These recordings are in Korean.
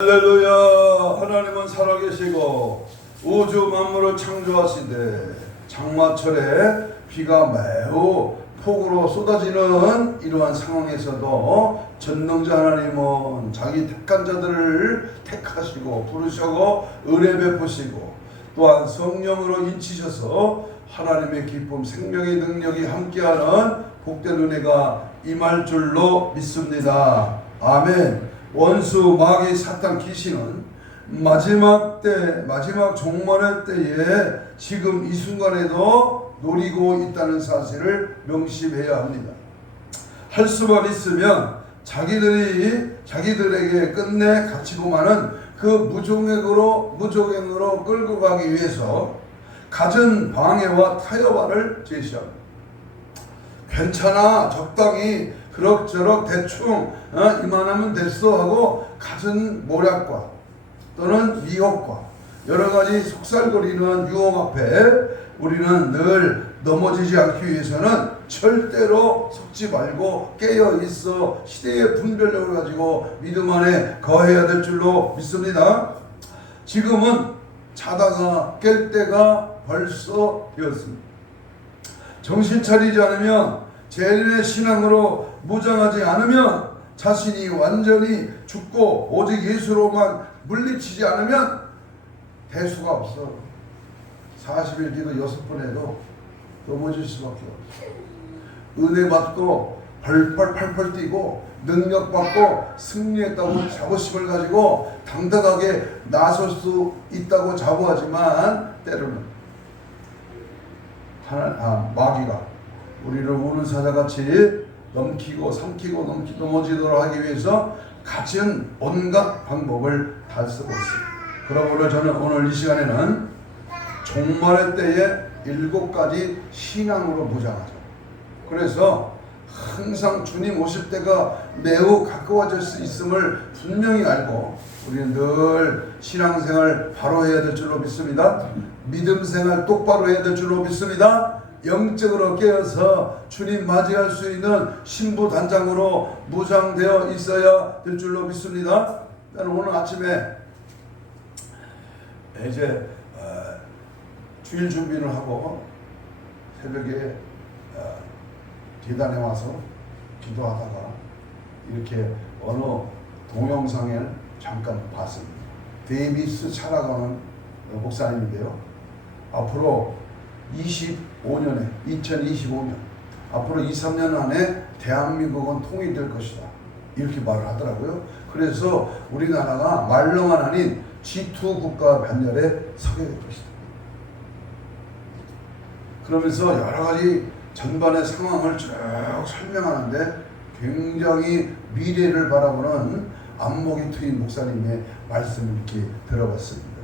할렐루야. 하나님은 살아계시고 우주 만물을 창조하시되 장마철에 비가 매우 폭우로 쏟아지는 이러한 상황에서도 전능자 하나님은 자기 택한 자들을 택하시고 부르시고 은혜 베푸시고 또한 성령으로 인치셔서 하나님의 기쁨 생명의 능력이 함께하는 복된 은혜가 임할 줄로 믿습니다. 아멘. 원수 마귀 사탄 귀신은 마지막 종말의 때에 지금 이 순간에도 노리고 있다는 사실을 명심해야 합니다. 할 수만 있으면 자기들에게 끝내 갇히고 마는 그 무조건으로 끌고 가기 위해서 갖은 방해와 타협안을 제시합니다. 괜찮아, 적당히 그럭저럭 대충 이만하면 됐어 하고 갖은 모략과 또는 미혹과 여러가지 속살거리는 유혹 앞에 우리는 늘 넘어지지 않기 위해서는 절대로 속지 말고 깨어있어 시대의 분별력을 가지고 믿음 안에 거해야 될 줄로 믿습니다. 지금은 자다가 깰 때가 벌써 되었습니다. 정신 차리지 않으면 재림의 신앙으로 무장하지 않으면 자신이 완전히 죽고 오직 예수로만 물리치지 않으면 대수가 없어. 40일 기도 6번 해도 넘어질 수밖에 없어. 은혜 받고 펄펄 뛰고 능력 받고 승리했다고 자부심을 가지고 당당하게 나설 수 있다고 자부하지만 때로는 마귀가 우리를 우는 사자같이 넘기고 삼키고 넘어지도록 하기 위해서 갖은 온갖 방법을 다 쓰고 있습니다. 그러므로 저는 오늘 이 시간에는 종말의 때에 7가지 신앙으로 무장하죠. 그래서 항상 주님 오실 때가 매우 가까워질 수 있음을 분명히 알고 우리는 늘 신앙생활 바로 해야 될 줄로 믿습니다. 믿음생활 똑바로 해야 될 줄로 믿습니다. 영적으로 깨어서 주님 맞이할 수 있는 신부단장으로 무장되어 있어야 될 줄로 믿습니다. 나는 오늘 아침에 이제 주일 준비를 하고 새벽에 계단에 와서 기도하다가 이렇게 어느 동영상을 잠깐 봤습니다. 데이비스 차라가는 목사님인데요. 앞으로 2025년 앞으로 2, 3년 안에 대한민국은 통일될 것이다 이렇게 말을 하더라고요. 그래서 우리나라가 말로만 아닌 G2 국가 반열에 서게 될 것이다. 그러면서 여러 가지 전반의 상황을 쭉 설명하는데 굉장히 미래를 바라보는 안목이 트인 목사님의 말씀을 이렇게 들어봤습니다.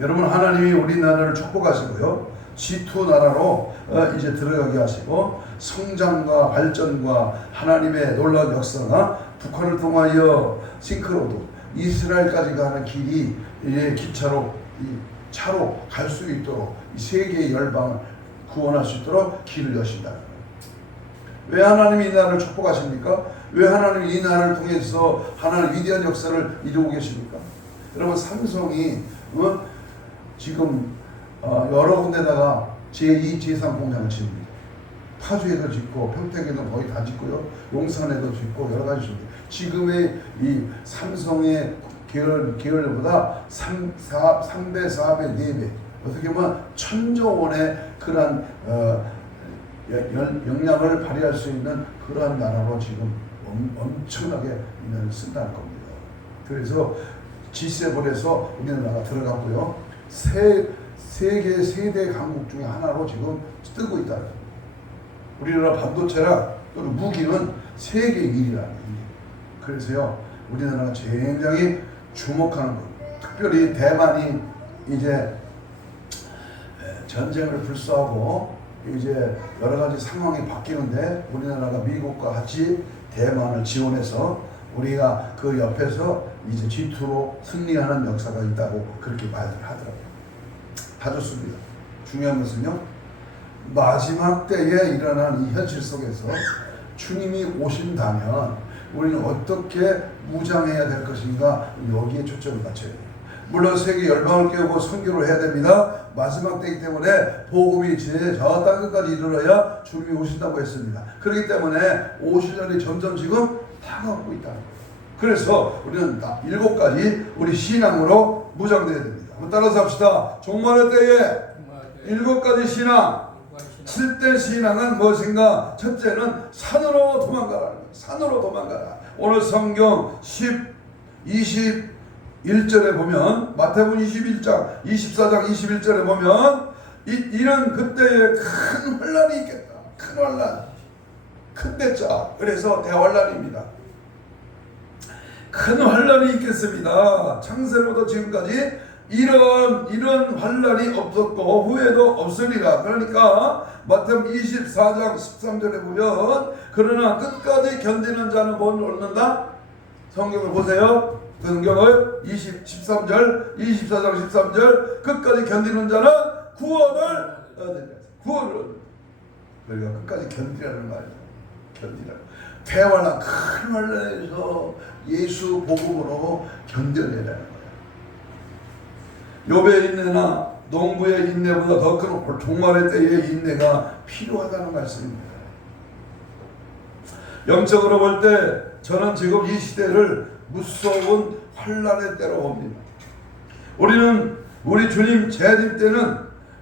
여러분, 하나님이 우리나라를 축복하시고요. G2 나라로 이제 들어가게 하시고 성장과 발전과 하나님의 놀라운 역사가 북한을 통하여 싱크로드 이스라엘까지 가는 길이 기차로 차로 갈 수 있도록 세계의 열방을 구원할 수 있도록 길을 여신다. 왜 하나님이 이 나라를 축복하십니까? 왜 하나님이 이 나라를 통해서 하나님의 위대한 역사를 이루고 계십니까? 여러분, 삼성이 지금 여러 군데다가 제2, 제3 공장을 짓습니다. 파주에도 짓고 평택에도 거의 다 짓고요. 용산에도 짓고 여러 가지 짓습니다. 지금의 이 삼성의 계열보다 3배, 4배, 4배 어떻게 보면 1000조 원의 그러한 역량을 발휘할 수 있는 그러한 나라로 지금 엄청나게 인연을 쓴다는 겁니다. 그래서 G7에서 우리나라가 들어갔고요. 세계 세대 강국 중에 하나로 지금 뜨고 있다는 겁니다. 우리나라 반도체랑 또는 무기는 세계 1위라는 거예요. 그래서요, 우리나라가 굉장히 주목하는 것. 특별히 대만이 이제 전쟁을 불사하고 이제 여러 가지 상황이 바뀌는데 우리나라가 미국과 같이 대만을 지원해서 우리가 그 옆에서 이제 G2로 승리하는 역사가 있다고 그렇게 말을 하더라고요. 다 좋습니다. 중요한 것은요, 마지막 때에 일어난 이 현실 속에서 주님이 오신다면 우리는 어떻게 무장해야 될 것인가? 여기에 초점을 맞춰야 돼요. 물론 세계 열방을 깨우고 선교를 해야 됩니다. 마지막 때이기 때문에 복음이 저 땅끝까지 이르러야 주님이 오신다고 했습니다. 그렇기 때문에 오실 날이 점점 지금 다가오고 있다. 그래서 우리는 7가지 우리 신앙으로 무장되어야 됩니다. 한번 따라서 합시다. 종말의 때에 7가지 신앙. 7대 신앙은 무엇인가? 첫째는 산으로 도망가라. 산으로 도망가라. 오늘 성경 21절에 보면, 마태복음 21장 24장 21절에 보면 이런 그때에 큰 환란이 있겠다. 큰 환란, 큰 때자. 그래서 대환란입니다. 큰 환란이 있겠습니다. 창세로부터 지금까지 이런 환란이 없었고 후에도 없으리라. 그러니까 마태복음 24장 13절에 보면, 그러나 끝까지 견디는 자는 뭘 얻는다? 성경을 보세요. 성경을 13절 24장 13절, 끝까지 견디는 자는 구원을 얻으리라. 구원을 얻으리라. 우리가 끝까지 견디라는 말이에요. 견디라. 대환란, 큰 환란에서 예수 복음으로 견뎌내라는 거예요. 욥의 인내나 농부의 인내보다 더 큰 종말의 때의 인내가 필요하다는 말씀입니다. 영적으로 볼 때 저는 지금 이 시대를 무서운 환란의 때로 봅니다. 우리 주님 재림 때는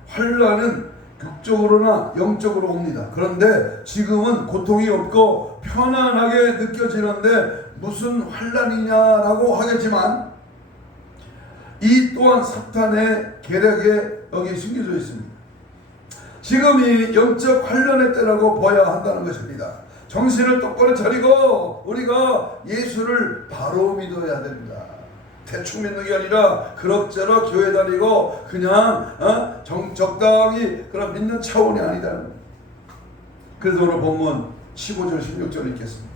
환란은 극적으로나 영적으로 옵니다. 그런데 지금은 고통이 없고 편안하게 느껴지는데 무슨 환란이냐라고 하겠지만, 이 또한 사탄의 계략에 여기 숨겨져 있습니다. 지금이 영적 환란의 때라고 봐야 한다는 것입니다. 정신을 똑바로 차리고 우리가 예수를 바로 믿어야 됩니다. 대충 믿는 게 아니라 그럭저럭 교회 다니고 그냥 적당히 그런 믿는 차원이 아니다는 거예요. 그래서 오늘 본문 15절 16절 읽겠습니다.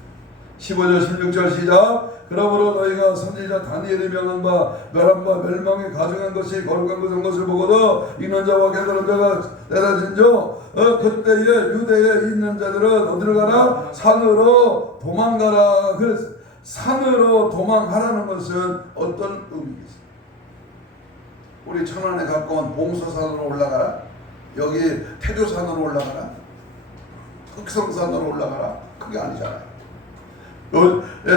15절 16절 시작. 그러므로 너희가 선지자 다니엘이 명한 바 멸한 바 멸망에 가증한 것이 거룩한 것을 보고도 있는 자와 깨달은 자가 내다진저 그때에 유대에 있는 자들은 어디로 가라? 산으로 도망가라. 그래서 산으로 도망하라는 것은 어떤 의미겠어요? 우리 천안에 가까운 봉서산으로 올라가라? 여기 태조산으로 올라가라? 흑성산으로 올라가라? 그게 아니잖아요.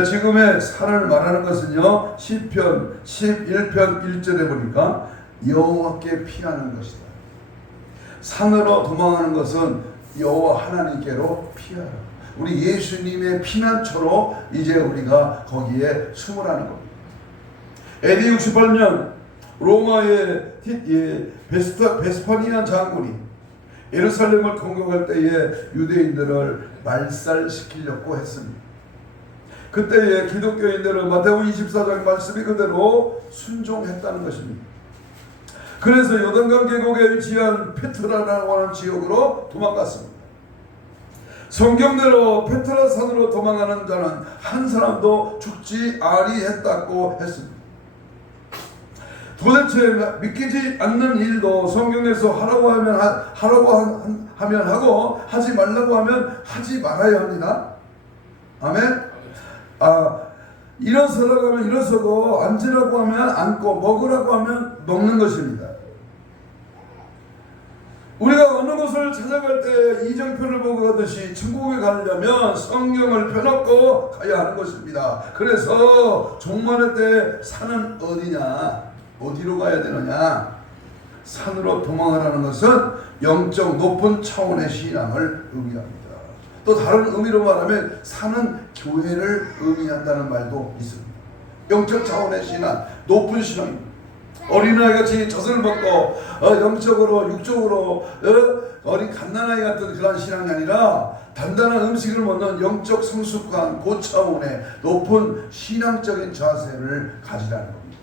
지금의 산을 말하는 것은요, 시편 11편 1절에 보니까 여호와께 피하는 것이다. 산으로 도망하는 것은 여호와 하나님께로 피하라. 우리 예수님의 피난처로 이제 우리가 거기에 숨으라는 겁니다. AD 68년 로마의 베스파니안 장군이 예루살렘을 공격할 때에 유대인들을 말살시키려고 했습니다. 그때에 기독교인들은 마태복음 24장 말씀이 그대로 순종했다는 것입니다. 그래서 요단강 계곡에 위치한 페트라라고 하는 지역으로 도망갔습니다. 성경대로 페트라 산으로 도망가는 자는 한 사람도 죽지 아니했다고 했습니다. 도대체 믿기지 않는 일도 성경에서 하라고 하면 하고 하지 말라고 하면 하지 말아야 합니다. 아멘. 일어서라고 하면 일어서고, 앉으라고 하면 앉고, 먹으라고 하면 먹는 것입니다. 우리가 어느 곳을 찾아갈 때 이정표를 보고 가듯이 천국에 가려면 성경을 펴놓고 가야 하는 것입니다. 그래서 종말의 때 산은 어디냐? 어디로 가야 되느냐? 산으로 도망하라는 것은 영적 높은 차원의 신앙을 의미합니다. 또 다른 의미로 말하면 산은 교회를 의미한다는 말도 있습니다. 영적 차원의 신앙, 높은 신앙입니다. 어린아이같이 젖을 먹고 영적으로 육적으로 어린 갓난아이 같은 그런 신앙이 아니라 단단한 음식을 먹는 영적 성숙한 고차원의 높은 신앙적인 자세를 가지라는 겁니다.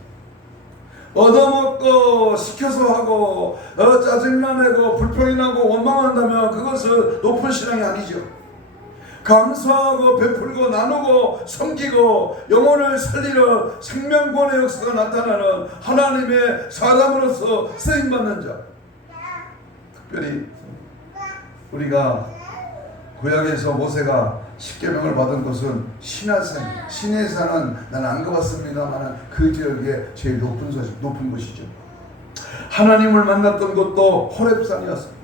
얻어먹고 시켜서 하고 짜증나내고 불평이 나고 원망한다면 그것은 높은 신앙이 아니죠. 감사하고 베풀고 나누고 섬기고 영혼을 살리는 생명권의 역사가 나타나는 하나님의 사람으로서 쓰임받는 자. 특별히 우리가 구약에서 모세가 십계명을 받은 곳은 시내산, 시내산은 난 안 가봤습니다만 그 지역에 제일 높은 곳이죠. 하나님을 만났던 곳도 호렙산이었습니다.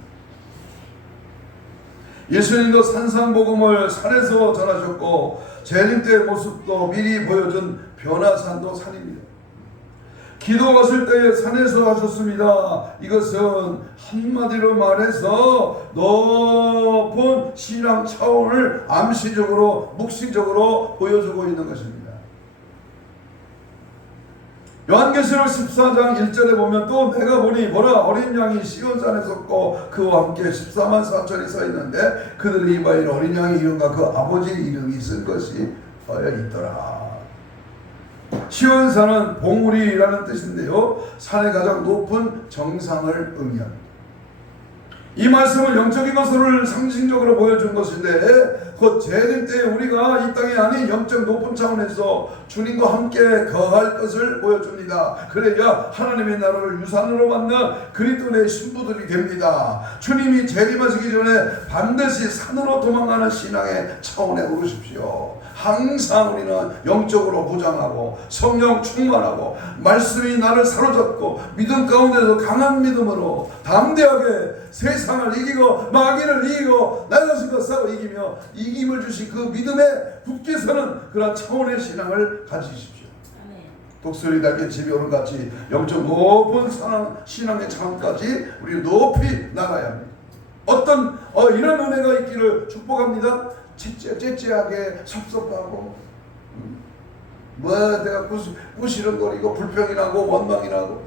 예수님도 산상복음을 산에서 전하셨고 재림 때의 모습도 미리 보여준 변화산도 산입니다. 기도 갔을 때 산에서 하셨습니다. 이것은 한마디로 말해서 높은 신앙 차원을 암시적으로 묵시적으로 보여주고 있는 것입니다. 요한계시록 14장 1절에 보면 또 내가 보니 보라 어린 양이 시온산에 섰고 그와 함께 14만 4천이 서 있는데 그들이 이바인 어린 양의 이름과 그 아버지 이름이 쓴 것이 어여 있더라. 시온산은 봉우리라는 뜻인데요, 산의 가장 높은 정상을 의미합니다. 이 말씀은 영적인 것을 상징적으로 보여준 것인데 곧 재림 때 우리가 이 땅이 아닌 영적 높은 차원에서 주님과 함께 거할 것을 보여줍니다. 그래야 하나님의 나라를 유산으로 받는 그리스도의 신부들이 됩니다. 주님이 재림하시기 전에 반드시 산으로 도망가는 신앙의 차원에 오르십시오. 항상 우리는 영적으로 무장하고 성령 충만하고 말씀이 나를 사로잡고 믿음 가운데서 강한 믿음으로 담대하게 세상을 이기고 마귀를 이기고 나 자신과 싸워 이기며 이김을 주신 그 믿음에 굳게 서는 그런 차원의 신앙을 가지십시오. 독수리 달린 집이 오른같이 영적 높은 신앙의 차원까지 우리 높이 나가야 합니다. 어떤 이런 은혜가 있기를 축복합니다. 째째하게 섭섭하고 내가 꾸시렁거리고 불평이 나고 원망이 나고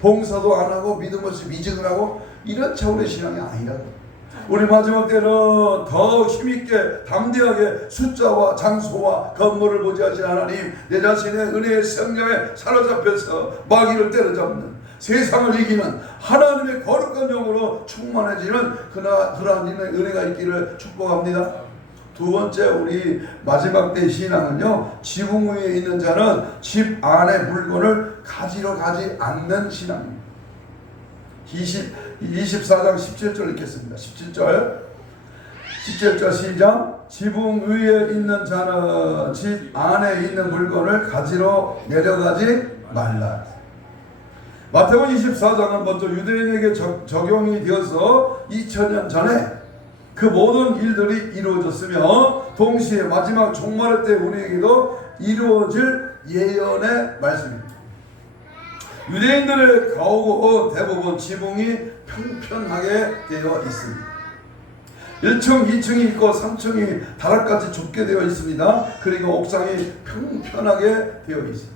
봉사도 안 하고 믿음 없이 미증을 하고 이런 차원의 신앙이 아니라고. 우리 마지막 때는 더 힘있게 담대하게 숫자와 장소와 건물을 보지 하신 하나님, 내 자신의 은혜의 성령에 사로잡혀서 마귀를 때려잡는 세상을 이기는 하나님의 거룩한 영으로 충만해지는 그러한 은혜가 있기를 축복합니다. 두 번째, 우리 마지막 때 신앙은요, 지붕 위에 있는 자는 집 안의 물건을 가지러 가지 않는 신앙입니다. 24장 17절 읽겠습니다. 17절 시작. 지붕 위에 있는 자는 집 안에 있는 물건을 가지러 내려가지 말라. 마태복음 24장은 먼저 유대인에게 적용이 되어서 2000년 전에 그 모든 일들이 이루어졌으며 동시에 마지막 종말의 때 우리에게도 이루어질 예언의 말씀입니다. 유대인들의 가옥은 대부분 지붕이 평평하게 되어 있습니다. 1층, 2층이 있고 3층이 다락같이 좁게 되어 있습니다. 그리고 옥상이 평평하게 되어 있습니다.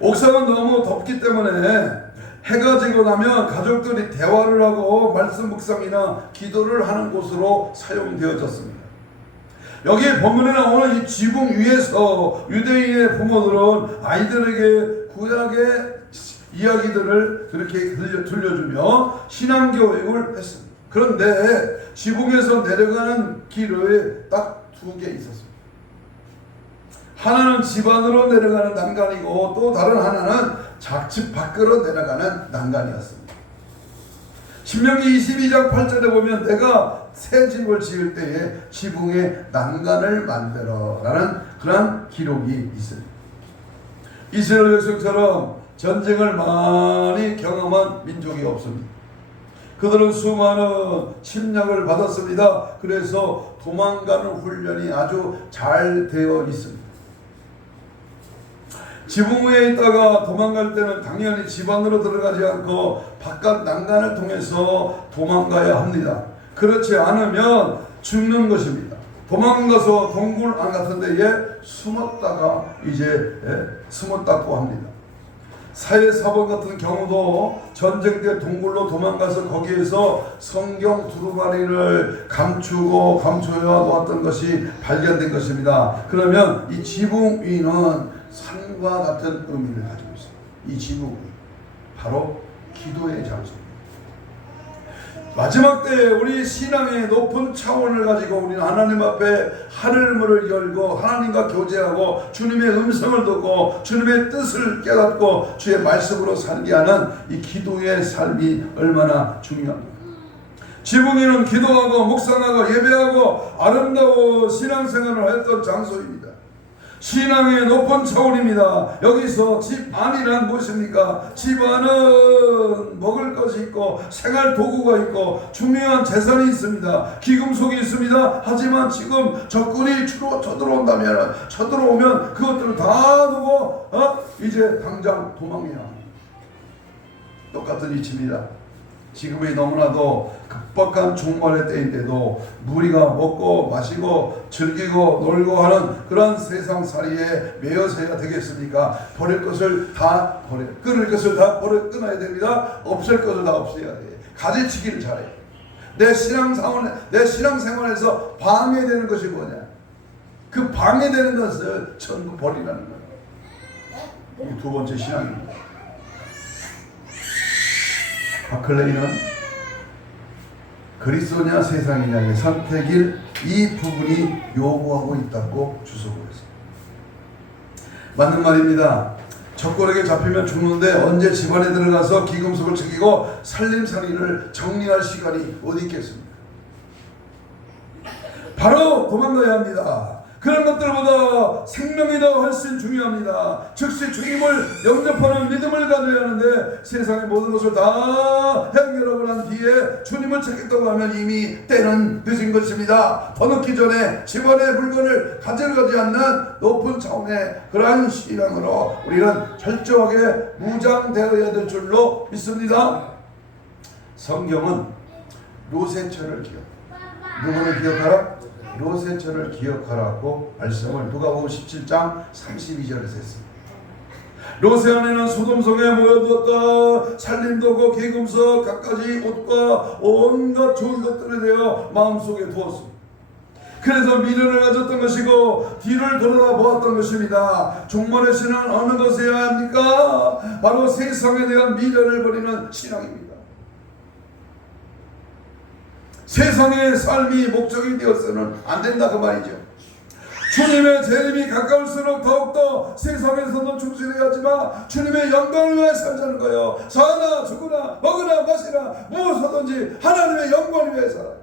옥상은 너무 덥기 때문에 해가 지고 나면 가족들이 대화를 하고 말씀 묵상이나 기도를 하는 곳으로 사용되어졌습니다. 여기 본문에 나오는 이 지붕 위에서 유대인의 부모들은 아이들에게 구약의 이야기들을 그렇게 들려주며 신앙교육을 했습니다. 그런데 지붕에서 내려가는 길에 딱 두 개 있었습니다. 하나는 집 안으로 내려가는 난간이고 또 다른 하나는 집 밖으로 내려가는 난간이었습니다. 신명기 22장 8절에 보면 내가 새 집을 지을 때에 지붕에 난간을 만들어 라는 그런 기록이 있습니다. 이스라엘 백성처럼 전쟁을 많이 경험한 민족이 없습니다. 그들은 수많은 침략을 받았습니다. 그래서 도망가는 훈련이 아주 잘 되어 있습니다. 지붕 위에 있다가 도망갈 때는 당연히 집 안으로 들어가지 않고 바깥 난간을 통해서 도망가야 합니다. 그렇지 않으면 죽는 것입니다. 도망가서 동굴 안 같은 데에 숨었다가 숨었다고 합니다. 사회사범 같은 경우도 전쟁 때 동굴로 도망가서 거기에서 성경 두루마리를 감춰야 놓았던 것이 발견된 것입니다. 그러면 이 지붕 위는 산과 같은 의미를 가지고 있습니다. 이 지붕 위 바로 기도의 장소입니다. 마지막 때 우리 신앙의 높은 차원을 가지고 우리는 하나님 앞에 하늘문을 열고 하나님과 교제하고 주님의 음성을 듣고 주님의 뜻을 깨닫고 주의 말씀으로 살게 하는 이 기도의 삶이 얼마나 중요합니다. 지붕이는 기도하고 묵상하고 예배하고 아름다운 신앙생활을 했던 장소입니다. 신앙의 높은 차원입니다. 여기서 집 안이란 무엇입니까? 집 안은 먹을 것이 있고 생활 도구가 있고 중요한 재산이 있습니다. 기금속이 있습니다. 하지만 지금 적군이 쳐들어오면 그것들을 다 두고 이제 당장 도망해야 합니다. 똑같은 이치입니다. 지금이 너무나도 급박한 종말의 때인데도 무리가 먹고 마시고 즐기고 놀고 하는 그런 세상살이에 매여서야 되겠습니까? 버릴 것을 다 버려, 끊을 것을 다 끊어야 됩니다. 없앨 것을 다 없애야 돼. 가지치기를 잘해. 내 신앙생활에서 방해되는 것이 뭐냐? 그 방해되는 것을 전부 버리라는 거예요. 이 두 번째 신앙입니다. 바클레이는 그리스도냐 세상이냐의 선택일 이 부분이 요구하고 있다고 주석을 했습니다. 맞는 말입니다. 적군에게 잡히면 죽는데 언제 집안에 들어가서 기금속을 챙기고 살림살이를 정리할 시간이 어디 있겠습니까? 바로 도망가야 합니다. 그런 것들보다 생명이 더 훨씬 중요합니다. 즉시 주님을 영접하는 믿음을 가져야 하는데 세상의 모든 것을 다 해결하고 난 뒤에 주님을 찾겠다고 하면 이미 때는 늦은 것입니다. 더 늦기 전에 집안의 물건을 가져가지 않는 높은 차원의 그러한 신앙으로 우리는 철저하게 무장되어야 될 줄로 믿습니다. 성경은 로세처를 누구를 기억하라? 로세처를 기억하라고 말씀을 누가복음 17장 32절에서 했습니다. 로세 안에는 소돔성에 모여두었다. 살림도구, 기금석, 갖가지 옷과 온갖 좋은 것들에 대해 마음속에 두었습니다. 그래서 미련을 가졌던 것이고 뒤를 돌아다 보았던 것입니다. 종말의 신은 어느 것이어야 합니까? 바로 세상에 대한 미련을 버리는 신앙입니다. 세상의 삶이 목적이 되어서는 안 된다 그 말이죠. 주님의 재림이 가까울수록 더욱더 세상에서도 충실해야지만 주님의 영광을 위해 살자는 거예요. 사나 죽으나 먹으나 마시나 무엇이든지 하나님의 영광을 위해 살아요.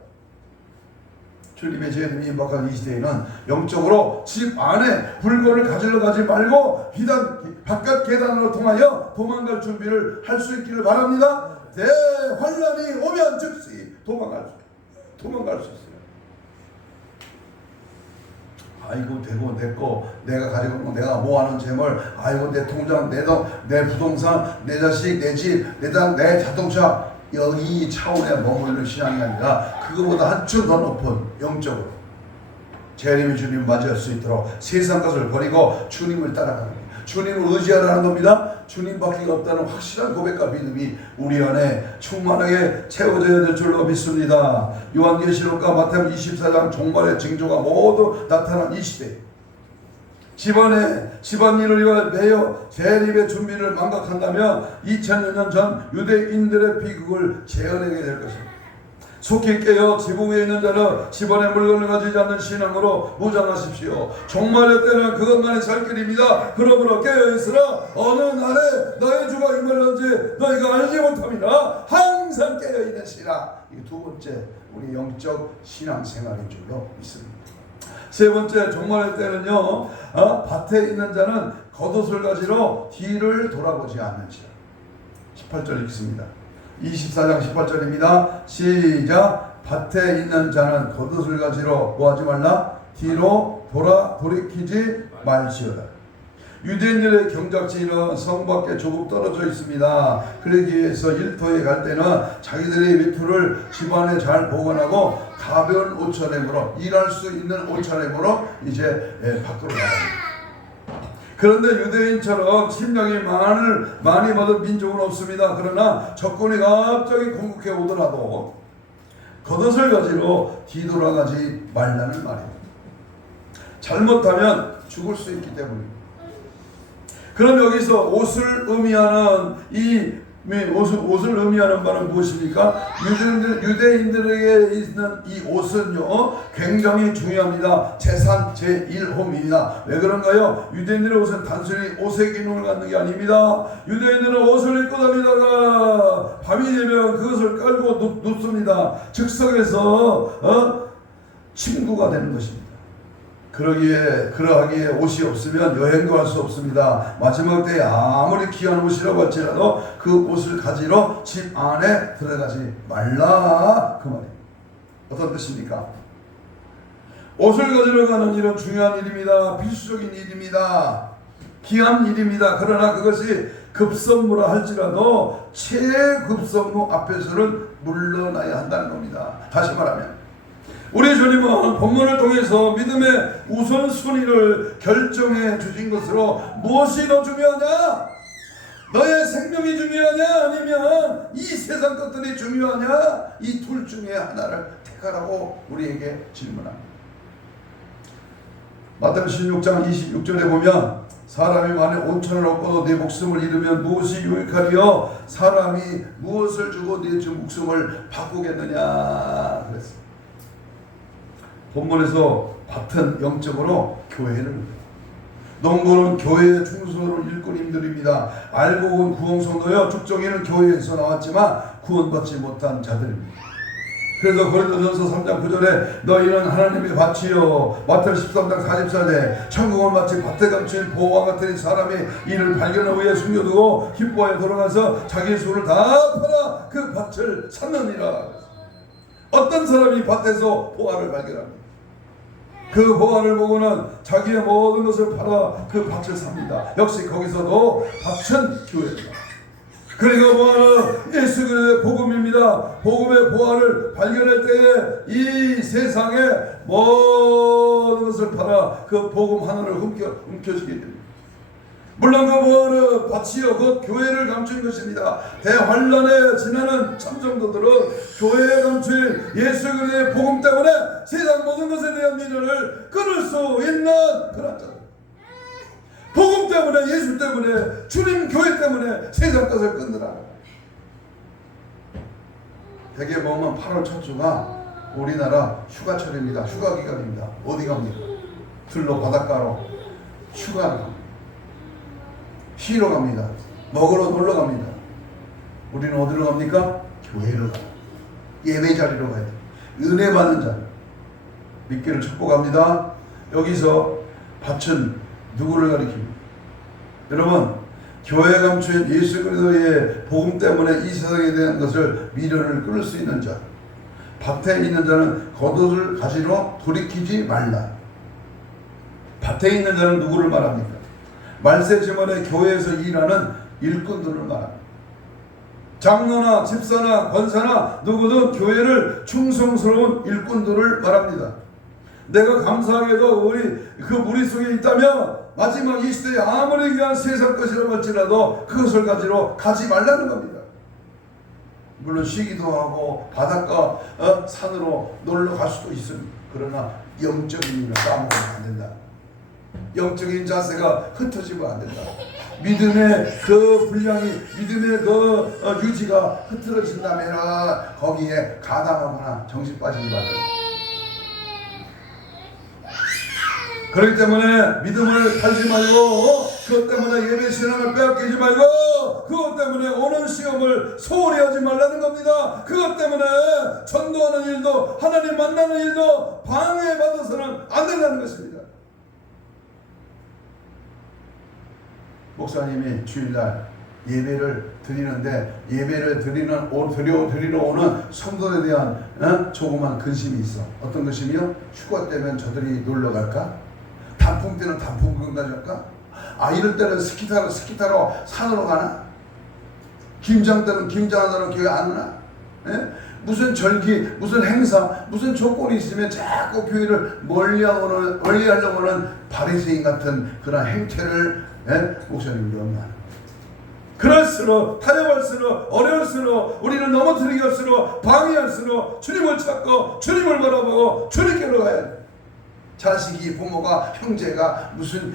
주님의 재림이 임박한 이 시대에는 영적으로 집 안에 물건을 가지러 가지 말고 비단 바깥 계단으로 통하여 도망갈 준비를 할 수 있기를 바랍니다. 대환란이 오면 즉시 도망갈 수 있어요. 아이고 되고 내거 내가 가지고 있는 내가 모아놓은 재물, 아이고 내 통장, 내 부동산, 내 자식, 내 집, 내 자동차, 여기 차원에 머무르는 신앙이 아니라 그거보다 한층 더 높은 영적으로 재림의 주님 맞이할 수 있도록 세상 것을 버리고 주님을 따라가는 거예요. 주님을 의지하라는 겁니다. 주님밖에 없다는 확실한 고백과 믿음이 우리 안에 충만하게 채워져야 될 줄로 믿습니다. 요한계시록과 마태복음 24장 종말의 징조가 모두 나타난 이 시대, 집안일을 위해 매여 재림의 준비를 망각한다면 2000년 전 유대인들의 비극을 재현하게 될 것입니다. 속히 깨어 지붕 위에 있는 자는 집안의 물건을 가지지 않는 신앙으로 무장하십시오. 종말의 때는 그것만이 살 길입니다. 그러므로 깨어있으라. 어느 날에 너의 주가 임하는지 너희가 알지 못함이라. 항상 깨어있는 신앙. 이 두 번째 우리 영적 신앙생활인 줄로 믿습니다. 세 번째 종말의 때는요, 밭에 있는 자는 겉옷을 가지러 뒤를 돌아보지 않는지라. 18절 읽습니다. 24장 18절입니다. 시작. 밭에 있는 자는 겉옷을 가지러 뭐하지 말라? 뒤로 돌이키지 말지어다. 유대인들의 경작지는 성 밖에 조금 떨어져 있습니다. 그러기 위해서 일터에 갈 때는 자기들의 외투를 집안에 잘 보관하고 가벼운 옷차림으로 일할 수 있는 옷차림으로 이제 밖으로 나갑니다. 그런데 유대인처럼 침략이 많이 받은 민족은 없습니다. 그러나 적군이 갑자기 공격해 오더라도 겉옷을 가지러 뒤돌아가지 말라는 말입니다. 잘못하면 죽을 수 있기 때문입니다. 그럼 여기서 옷을 의미하는 이 옷을 의미하는 바는 무엇입니까? 유대인들에게 있는 이 옷은요 굉장히 중요합니다. 재산 제1호입니다. 왜 그런가요? 유대인들의 옷은 단순히 옷의 기능을 갖는 게 아닙니다. 유대인들은 옷을 입고 다니다가 밤이 되면 그것을 깔고 눕습니다. 즉석에서 침구가 되는 것입니다. 그러하기에 옷이 없으면 여행도 할 수 없습니다. 마지막 때에 아무리 귀한 옷이라고 할지라도 그 옷을 가지러 집 안에 들어가지 말라 그 말이에요. 어떤 뜻입니까? 옷을 가지러 가는 일은 중요한 일입니다. 필수적인 일입니다. 귀한 일입니다. 그러나 그것이 급선무라 할지라도 최급선무 앞에서는 물러나야 한다는 겁니다. 다시 말하면 우리 주님은 본문을 통해서 믿음의 우선순위를 결정해 주신 것으로 무엇이 더 중요하냐? 너의 생명이 중요하냐? 아니면 이 세상 것들이 중요하냐? 이 둘 중에 하나를 택하라고 우리에게 질문합니다. 마태복음 16장 26절에 보면 사람이 만일 온천을 얻고도 내 목숨을 잃으면 무엇이 유익하리요? 사람이 무엇을 주고 내 목숨을 바꾸겠느냐? 그랬습니다. 본문에서 밭은 영적으로 교회를, 농부는 교회의 충성스러운 일꾼님들입니다. 알고 온 구원성도요 죽정이는 교회에서 나왔지만 구원받지 못한 자들입니다. 그래서 고린도전서 3장 9절에 너희는 하나님의 밭이요, 마태복음 13장 44절에 천국은 마치 밭에 감춘 보호와 같은 사람이 이를 발견한 후에 숨겨두고 기뻐하여 돌아가서 자기의 소를 다 팔아 그 밭을 샀느니라. 어떤 사람이 밭에서 보화를 발견합니다. 그 보화를 보고는 자기의 모든 것을 팔아 그 밭을 삽니다. 역시 거기서도 밭은 교회입니다. 그리고 보화는 예수 그리스도의 복음입니다. 복음의 보화를 발견할 때에 이 세상에 모든 것을 팔아 그 복음 하나를 움켜쥐게 됩니다. 물론 그 보화는 밭이요 곧 교회를 감춘 것입니다. 대환란에 지나는 참정도들은 교회에 감춘 예수 그리스도의 복음 때문에 세상 모든 것에 대한 미련을 끊을 수 있는 그런 자들. 복음 때문에, 예수 때문에, 주님 교회 때문에 세상 것을 끊느라. 대개 보면 8월 첫 주가 우리나라 휴가철입니다. 휴가 기간입니다. 어디 갑니까? 들로 바닷가로 휴가 갑니다. 쉬러 갑니다. 먹으러 놀러 갑니다. 우리는 어디로 갑니까? 교회로 가요. 예배 자리로 가야 돼요. 은혜 받는 자리. 믿기를 축복합니다. 여기서 밭은 누구를 가리킵니까? 여러분, 교회에 감춘 예수 그리스도의 복음 때문에 이 세상에 대한 것을 미련을 끊을 수 있는 자, 밭에 있는 자는 겉옷을 가지러 돌이키지 말라. 밭에 있는 자는 누구를 말합니까? 말세지만에 교회에서 일하는 일꾼들을 말합니다. 장로나 집사나 권사나 누구든 교회를 충성스러운 일꾼들을 말합니다. 내가 감사하게도 그 무리 속에 있다면 마지막 이 시대에 아무리 귀한 세상 것이라고 할지라도 그것을 가지러 가지 말라는 겁니다. 물론 쉬기도 하고 바닷가 산으로 놀러 갈 수도 있습니다. 그러나 영적인 힘을 까먹으면 안 된다. 영적인 자세가 흩어지면 안 된다. 믿음의 그 분량이, 믿음의 그 유지가 흐트러진다면 거기에 가담하거나 정신 빠지지 말라. 그렇기 때문에 믿음을 팔지 말고, 그것 때문에 예배 신앙을 빼앗기지 말고, 그것 때문에 오는 시험을 소홀히 하지 말라는 겁니다. 그것 때문에 전도하는 일도, 하나님 만나는 일도 방해받아서는 안 된다는 것입니다. 목사님이 주일날 예배를 드리는데, 예배를 드리러 오는 성도에 대한 조그만 근심이 있어. 어떤 근심이요? 휴가 때면 저들이 놀러 갈까? 단풍 때는 단풍 가져갈까? 이럴 때는 스키 타러 산으로 가나? 김장 때는 김장하러 교회 안 오나? 예? 무슨 절기, 무슨 행사, 무슨 조건이 있으면 자꾸 교회를 멀리하려고 하는 바리새인 같은 그런 행태를 목사님이 염려하는. 그럴수록, 타협할수록, 어려울수록, 우리는 넘어뜨리기 할수록, 방해할수록 주님을 찾고 주님을 바라보고 주님께로 가야 돼. 자식이, 부모가, 형제가 무슨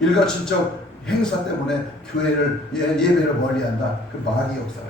일가친척 행사 때문에 교회를 예배를 멀리한다. 그 마귀 역사가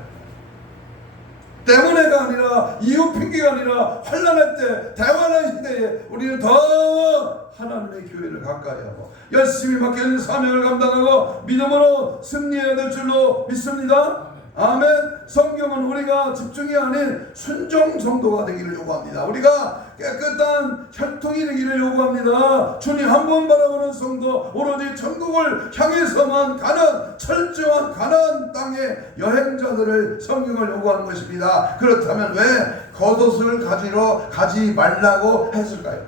때문에가 아니라 이유 핑계가 아니라 환난할 때 대환란 때에 우리는 더 하나님의 교회를 가까이 하고 열심히 맡겨진 사명을 감당하고 믿음으로 승리해야 될 줄로 믿습니다. 아멘. 성경은 우리가 집중이 아닌 순종 성도가 되기를 요구합니다. 우리가 깨끗한 혈통이 되기를 요구합니다. 주님 한 번 바라보는 성도, 오로지 천국을 향해서만 가는 철저한 가나안 땅의 여행자들을 성경을 요구하는 것입니다. 그렇다면 왜 겉옷을 가지 말라고 했을까요?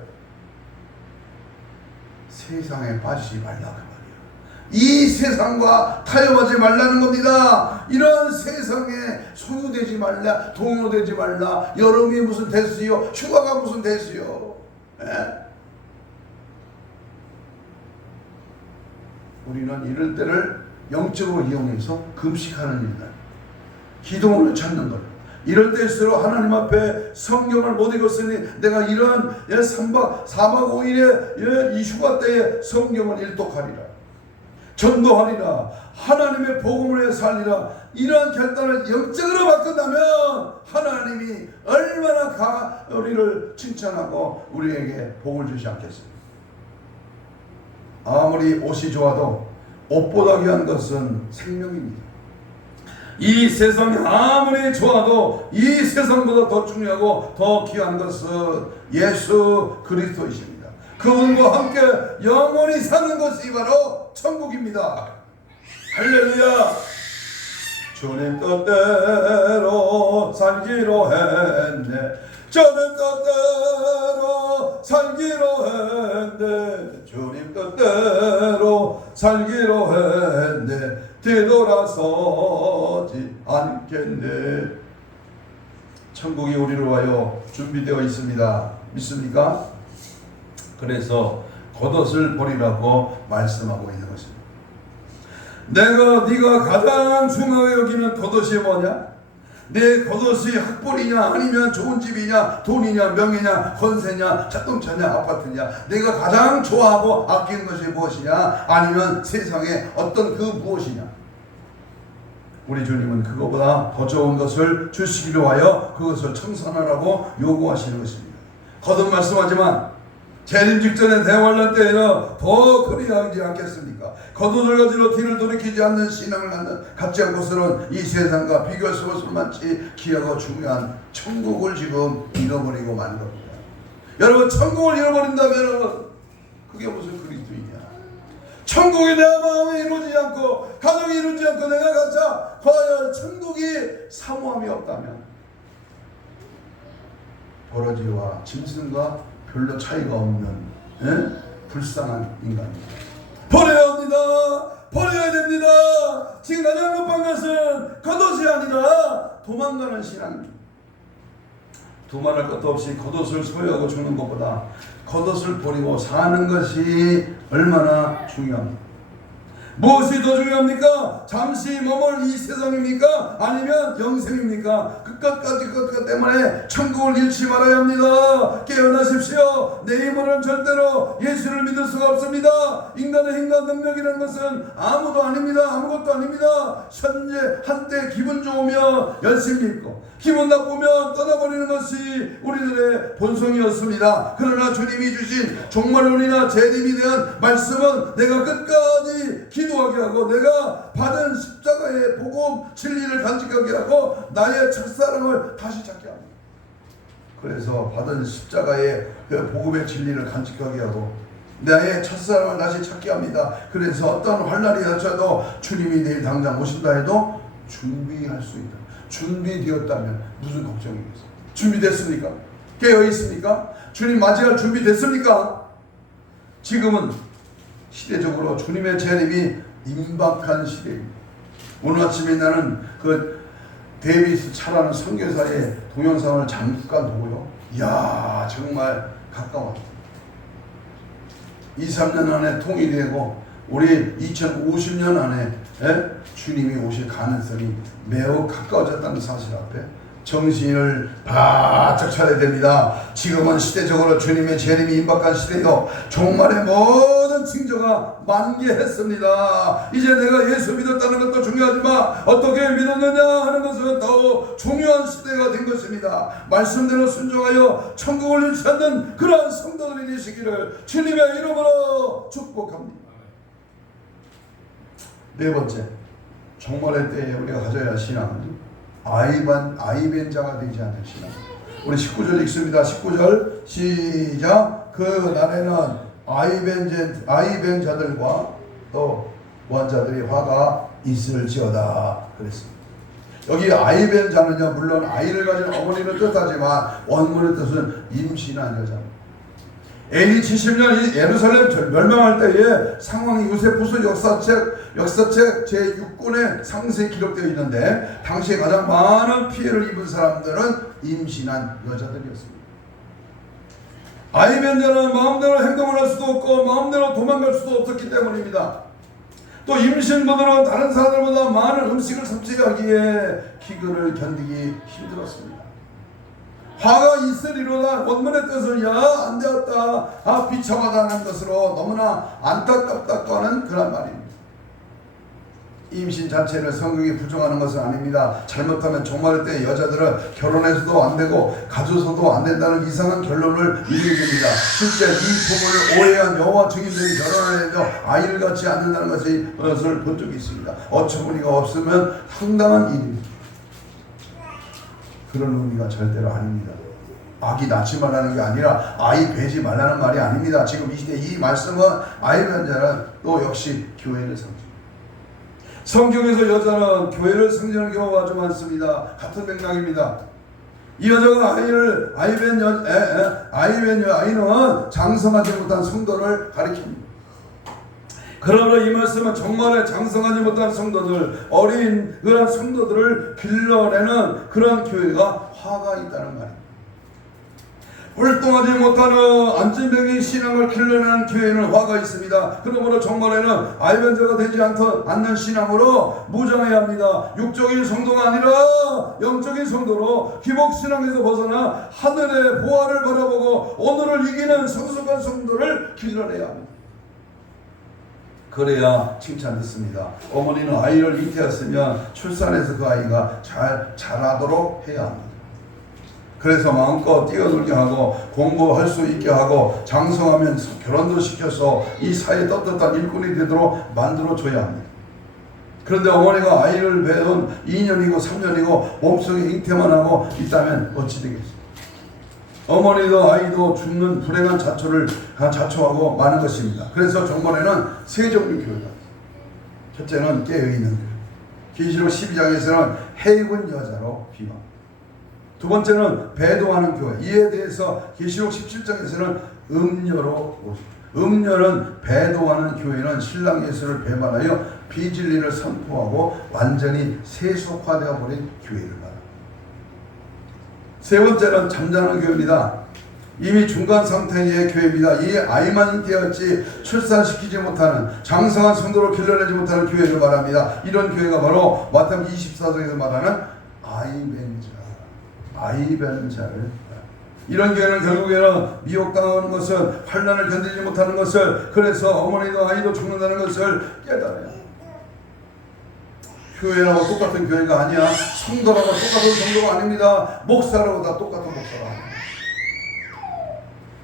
세상에 빠지지 말라고. 이 세상과 타협하지 말라는 겁니다. 이런 세상에 소유되지 말라, 동요되지 말라. 여름이 무슨 대수요, 휴가가 무슨 대수요. 우리는 이럴 때를 영적으로 이용해서 금식하는 일들, 기도문을 찾는 것. 이럴 때일수록 하나님 앞에 성경을 못 읽었으니 내가 이러한 3박 4박 5일의 이 휴가 때에 성경을 일독하리라, 전도하리라, 하나님의 복음을 위해 살리라. 이러한 결단을 영적으로 바꾼다면 하나님이 얼마나 우리를 칭찬하고 우리에게 복을 주지 않겠습니까? 아무리 옷이 좋아도 옷보다 귀한 것은 생명입니다. 이 세상이 아무리 좋아도 이 세상보다 더 중요하고 더 귀한 것은 예수 그리스도이십니다. 그분과 함께 영원히 사는 것이 바로 천국입니다. 할렐루야. 주님 뜻대로 살기로 했네. 주님 뜻대로 살기로 했네. 주님 뜻대로 살기로 했네. 뒤돌아서지 않겠네. 천국이 우리로 하여 준비되어 있습니다. 믿습니까? 그래서 겉옷을 버리라고 말씀하고 있는 것입니다. 네가 가장 중요하게 여기는 겉옷이 뭐냐? 내 겉옷이 학벌이냐, 아니면 좋은 집이냐, 돈이냐, 명예냐, 권세냐, 자동차냐, 아파트냐. 내가 가장 좋아하고 아끼는 것이 무엇이냐, 아니면 세상에 어떤 그 무엇이냐. 우리 주님은 그거보다 더 좋은 것을 주시기로 하여 그것을 청산하라고 요구하시는 것입니다. 거듭 말씀하지만 재림 직전의 대환란 때에는 더 그리하지 않겠습니까? 겉옷을 가지고 뒤를 돌이키지 않는 신앙을 갖지 않고서는 이 세상과 비교할 수 없을 만치 귀하고 중요한 천국을 지금 잃어버리고 마는 겁니다. 여러분, 천국을 잃어버린다면 그게 무슨 그리스도이냐? 천국이 내 마음에 이루어지지 않고 가정이 이루어지지 않고 내가 가자 과연 천국이 사모함이 없다면 버러지와 짐승과 별로 차이가 없는 불쌍한 인간입니다. 버려야 합니다. 버려야 됩니다. 지금 가장 급한 것은 겉옷이 아니라 도망가는 신앙입니다. 두말할 것도 없이 겉옷을 소유하고 죽는 것보다 겉옷을 버리고 사는 것이 얼마나 중요합니까? 무엇이 더 중요합니까? 잠시 머물 이 세상입니까? 아니면 영생입니까? 끝까지 그것 때문에 천국을 잃지 말아야 합니다. 깨어나십시오. 내 힘으로는 절대로 예수를 믿을 수가 없습니다. 인간의 힘과 능력이라는 것은 아무도 아닙니다. 아무것도 아닙니다. 현재 한때 기분 좋으면 열심히 있고 기분 나쁘면 떠나버리는 것이 우리들의 본성이었습니다. 그러나 주님이 주신 종말론이나 재림에 대한 말씀은 내가 끝까지 기도하게 하고 내가 받은 십자가의 복음 진리를 간직하게 하고 나의 첫사랑을 다시 찾게 합니다. 그래서 받은 십자가의 그 복음의 진리를 간직하게 하고 나의 첫사랑을 다시 찾게 합니다. 그래서 어떤 환난이 닥쳐도 주님이 내일 당장 오신다 해도 준비할 수 있다. 준비되었다면 무슨 걱정이겠어요? 준비됐습니까? 깨어있습니까? 주님 맞이할 준비됐습니까? 지금은 시대적으로 주님의 재림이 임박한 시대입니다. 오늘 아침에 나는 그 데이비스 차라는 선교사의 동영상을 잠깐 보고요. 이야, 정말 가까웠다. 2, 3년 안에 통일되고 우리 2050년 안에 주님이 오실 가능성이 매우 가까워졌다는 사실 앞에 정신을 바짝 차려야 됩니다. 지금은 시대적으로 주님의 재림이 임박한 시대요. 종말의 모든 놀라운 징조가 만개했습니다. 이제 내가 예수 믿었다는 것도 중요하지만 어떻게 믿었느냐 하는 것은 더 중요한 시대가 된 것입니다. 말씀대로 순종하여 천국을 잃지 않는 그러한 성도들이 되시기를 주님의 이름으로 축복합니다. 네 번째, 종말의 때에 우리가 가져야 할 신앙은 아이벤자가 되지 않는 신앙. 우리 19절 읽습니다. 19절 시작. 그 날에는 아이벤자들과 또 원자들이 화가 있을지어다 그랬습니다. 여기 아이벤자는요, 물론 아이를 가진 어머니를 뜻하지만 원문의 뜻은 임신한 여자입니다. AD 70년 예루살렘 멸망할 때의 상황이 요세푸스 역사책 제6권에 상세히 기록되어 있는데, 당시에 가장 많은 피해를 입은 사람들은 임신한 여자들이었습니다. 아이벤자는 마음대로 행동을 할 수도 없고 마음대로 도망갈 수도 없었기 때문입니다. 또 임신부들은 다른 사람들보다 많은 음식을 섭취하기에 기근을 견디기 힘들었습니다. 화가 있으리로다 원문의 뜻은 안 되었다, 비참하다는 것으로 너무나 안타깝다고 하는 그런 말입니다. 임신 자체를 성경이 부정하는 것은 아닙니다. 잘못하면 종말 때 여자들은 결혼해서도 안 되고 가져서도 안 된다는 이상한 결론을 이루게 됩니다. 실제 이 부분을 오해한 여호와 증인들이 결혼을 해도 아이를 갖지 않는다는 것을 본 적이 있습니다. 어처구니가 없으면 황당한 일입니다. 그런 의미가 절대로 아닙니다. 아기 낳지 말라는 게 아니라 아이 베지 말라는 말이 아닙니다. 지금 이 시대 이 말씀은 아이 변자는 또 역시 교회를 상징합니다. 성경에서 여자는 교회를 상징하는 경우가 아주 많습니다. 같은 맥락입니다. 이 여자가 아이는 장성하지 못한 성도를 가리킵니다. 그러므로 이 말씀은 정말에 장성하지 못한 성도들, 어린 그런 성도들을 길러내는 그런 교회가 화가 있다는 말입니다. 활동하지 못하는 안진뱅이 신앙을 길러내는 교회는 화가 있습니다. 그러므로 정말에는 아이벤저가 되지 않는 신앙으로 무장해야 합니다. 육적인 성도가 아니라 영적인 성도로 기복신앙에서 벗어나 하늘의 보화를 바라보고 오늘을 이기는 성숙한 성도를 길러내야 합니다. 그래야 칭찬듣습니다. 어머니는 아이를 잉태했으면 출산해서 그 아이가 잘 자라도록 해야 합니다. 그래서 마음껏 뛰어놀게 하고 공부할 수 있게 하고 장성하면 결혼도 시켜서 이 사회에 떳떳한 일꾼이 되도록 만들어줘야 합니다. 그런데 어머니가 아이를 배운 2년이고 3년이고 몸속에 잉태만 하고 있다면 어찌 되겠습니까? 어머니도 아이도 죽는 불행한 자초하고 많은 것입니다. 그래서 종말에는 세 종류 교회가, 첫째는 깨어있는 교회, 계시록 12장에서는 해입은 여자로 비유합니다. 두 번째는 배도하는 교회, 이에 대해서 계시록 17장에서는 음녀로 보십니다. 음녀는 배도하는 교회는 신랑 예수를 배반하여 비진리를 선포하고 완전히 세속화되어 버린 교회를 말합니다. 세 번째는 잠자는 교회입니다. 이미 중간 상태의 교회입니다. 이 아이만 잉태했지 출산시키지 못하는 장성한 성도로 길러내지 못하는 교회를 말합니다. 이런 교회가 바로 마태복음 24장에서 말하는 아이벤자를, 이런 교회는 결국에는 미혹당하는 것을, 환난을 견디지 못하는 것을, 그래서 어머니도 아이도 죽는다는 것을 깨달아요. 교회라고 똑같은 교회가 아니야. 성도라고 똑같은 성도가 아닙니다. 목사라고 다 똑같은 목사가 아닙니다.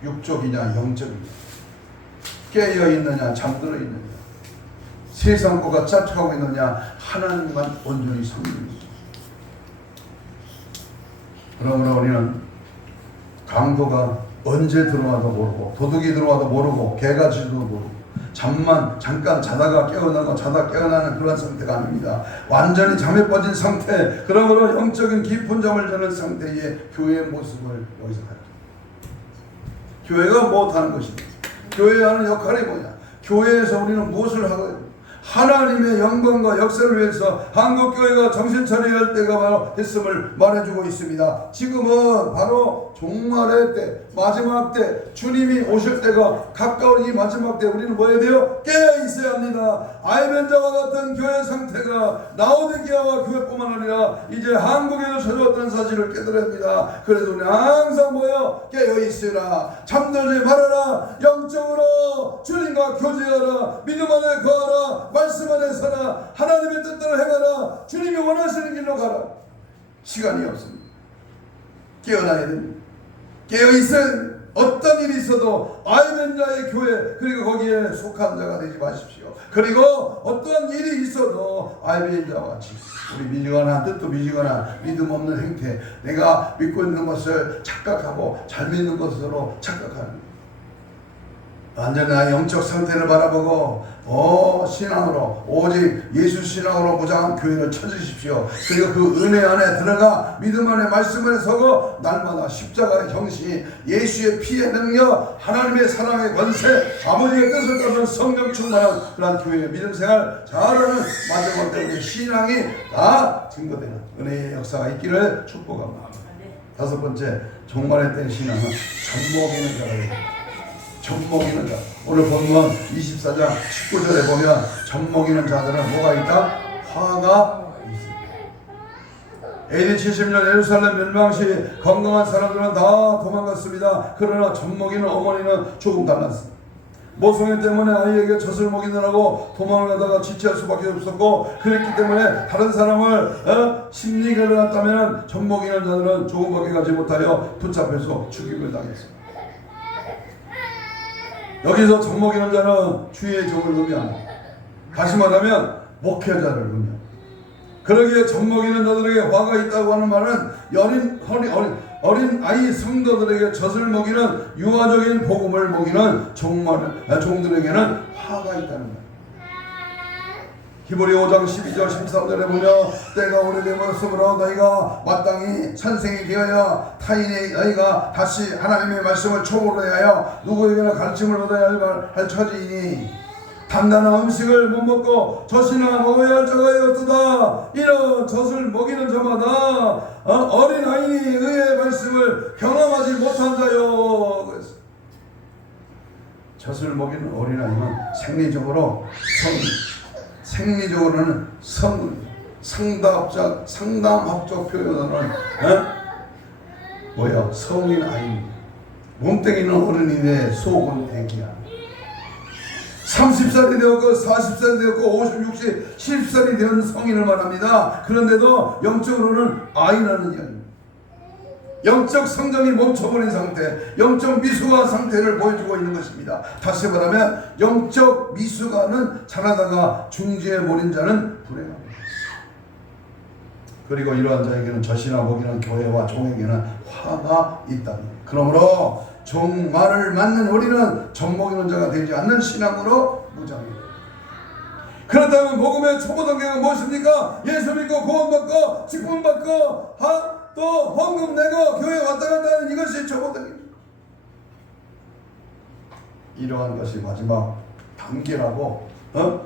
육적이냐 영적이냐, 깨어있느냐 잠들어 있느냐, 세상 거가 짜투하고 있느냐, 하나님만 온전히 섬깁니다. 그러므로 우리는 강도가 언제 들어와도 모르고, 도둑이 들어와도 모르고, 개가 짖어도 모르고, 잠깐 자다가 깨어나고 자다 깨어나는 그런 상태가 아닙니다. 완전히 잠에 빠진 상태, 그러므로 영적인 깊은 잠을 자는 상태의 교회의 모습을 여기서 가르칩니다. 교회가 무엇하는 것입니까? 교회에 하는 역할이 뭐냐? 교회에서 우리는 무엇을 하나님의 영광과 역사를 위해서 한국교회가 정신 차려야 할 때가 바로 됐음을 말해주고 있습니다. 지금은 바로 종말의 때, 마지막 때, 주님이 오실 때가 가까운 이 마지막 때 우리는 뭐 해야 돼요? 깨어 있어야 합니다. 아이벤저와 같은 교회 상태가 라오디게아와 교회뿐만 아니라 이제 한국에도 찾아왔다는 사실을 깨달아야 합니다. 그래서 우리 항상 뭐요? 깨어 있으라, 잠들지 말아라, 영적으로 주님과 교제하라, 믿음 안에 거하라, 말씀 안에 살아, 하나님의 뜻대로 행하라, 주님이 원하시는 길로 가라. 시간이 없습니다. 깨어나야 됩니다. 깨어있은 어떤 일이 있어도 아이벤자의 교회, 그리고 거기에 속한 자가 되지 마십시오. 그리고 어떤 일이 있어도 아이벤자와 같이 우리 미지거나 뜻도 미지거나 믿음 없는 행태, 내가 믿고 있는 것을 착각하고 잘 믿는 것으로 착각하는, 완전히 나의 영적 상태를 바라보고 신앙으로 오직 예수 신앙으로 무장한 교회를 찾으십시오. 그리고 그 은혜 안에 들어가 믿음 안에 말씀 안에 서고 날마다 십자가의 정신, 예수의 피의 능력, 하나님의 사랑의 권세, 아버지의 뜻을 따르는 성령 충만한 그런 교회의 믿음 생활 잘하는 마지막 때 우리 신앙이 다 증거되는 은혜의 역사가 있기를 축복합니다. 다섯 번째, 종말의 때 신앙은 젖먹이는 자가 됩니다. 젖먹이는 자. 오늘 본문 24장 19절에 보면 젖먹이는 자들은 뭐가 있다? 화가 있습니다. AD 70년 예루살렘 멸망 시 건강한 사람들은 다 도망갔습니다. 그러나 젖먹이는 어머니는 조금 달랐습니다. 모성애 때문에 아이에게 젖을 먹이느라고 도망을 가다가 지체할 수밖에 없었고, 그랬기 때문에 다른 사람을 심리결을 했다면 젖먹이는 자들은 조금밖에 가지 못하여 붙잡혀서 죽임을 당했습니다. 여기서 젖먹이는 자는 주의 종을 의미합니다. 다시 말하면 목회자를 의미합니다. 그러기에 젖먹이는 자들에게 화가 있다고 하는 말은 어린 아이 성도들에게 젖을 먹이는 유아적인 복음을 먹이는 종들에게는 화가 있다는 말. 히브리 5장 12절 13절에 보면 때가 오래됨으로 너희가 마땅히 선생이 되어야 타인의 너희가 다시 하나님의 말씀을 초보로 하여 누구에게나 가르침을 얻어야 할 처지이니 단단한 음식을 못 먹고 젖이나 먹어야 할 자가 되었도다. 이런 젖을 먹이는 자마다 어린 아이니 의의 말씀을 경험하지 못한 자요. 그래서 젖을 먹이는 어린아이는 생리적으로는 상담학적 표현으로는 성인 아이입니다. 몸뚱이는 어른인데 속은 애기야. 30살이 되었고 40살이 되었고 50, 60, 70살이 된 성인을 말합니다. 그런데도 영적으로는 아이라는 이야기입니다. 영적 성장이 멈춰버린 상태, 영적 미숙아 상태를 보여주고 있는 것입니다. 다시 말하면 영적 미숙아는 자라다가 중지에 몰인 자는 불행합니다. 그리고 이러한 자에게는 젖이나 먹이는 교회와 종에게는 화가 있답니다. 그러므로 종말을 맞는 우리는 젖먹이는 자가 되지 않는 신앙으로 무장합니다. 그렇다면 복음의 초보 단계가 무엇입니까? 예수 믿고 구원받고 직분받고 또 헌금 내고 교회 왔다 갔다 하는 이것이 초보 단계입니다. 이러한 것이 마지막 단계라고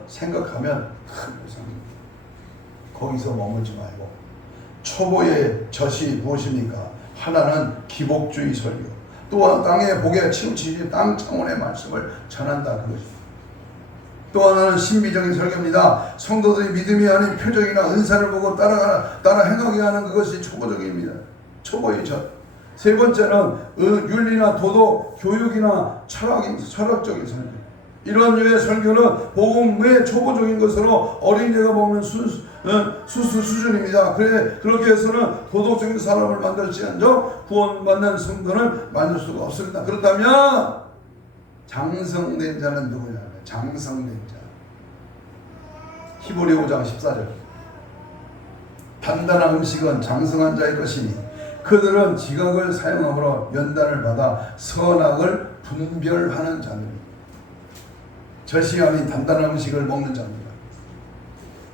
생각하면 큰 부상입니다. 거기서 머물지 말고 초보의 젖이 무엇입니까? 하나는 기복주의 설교, 또한 땅의 복에 치우치지 땅 창원의 말씀을 전한다, 그것입니다. 또 하나는 신비적인 설교입니다. 성도들이 믿음이 아닌 표정이나 은사를 보고 따라 행하게 하는 그것이 초보적입니다. 초보의 젖. 세 번째는 윤리나 도덕, 교육이나 철학적인 설교. 이런 류의 설교는 복음의 초보적인 것으로 어린이가 먹는 수수 수준입니다. 그렇게 해서는 도덕적인 사람을 만들지않죠 구원받는 성도를 만들 수가 없습니다. 그렇다면 장성된 자는 누구냐? 장성된 자. 히브리 5장 14절. 단단한 음식은 장성한 자의 것이니 그들은 지각을 사용함으로 연단을 받아 선악을 분별하는 자들입니다. 젖이 아닌 단단한 음식을 먹는 자입니다.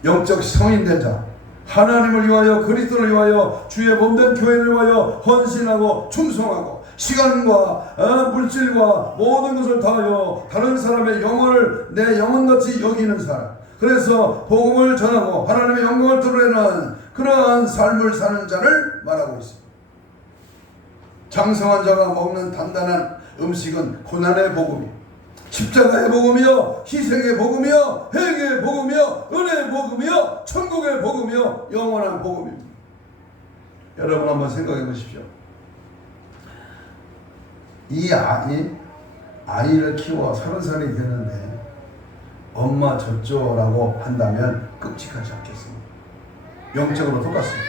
영적 성인된 자, 하나님을 위하여 그리스도를 위하여 주의 몸된 교회를 위하여 헌신하고 충성하고 시간과 물질과 모든 것을 다하여 다른 사람의 영혼을 내 영혼같이 여기는 사람, 그래서 복음을 전하고 하나님의 영광을 드러내는 그러한 삶을 사는 자를 말하고 있습니다. 장성한 자가 먹는 단단한 음식은 고난의 복음이요, 십자가의 복음이요, 희생의 복음이요, 회개의 복음이요, 은혜의 복음이요, 천국의 복음이요, 영원한 복음입니다. 여러분 한번 생각해 보십시오. 이 아이를 키워 30살이 되는데 엄마 젖줘라고 한다면 끔찍하지 않겠습니까? 영적으로 똑같습니다.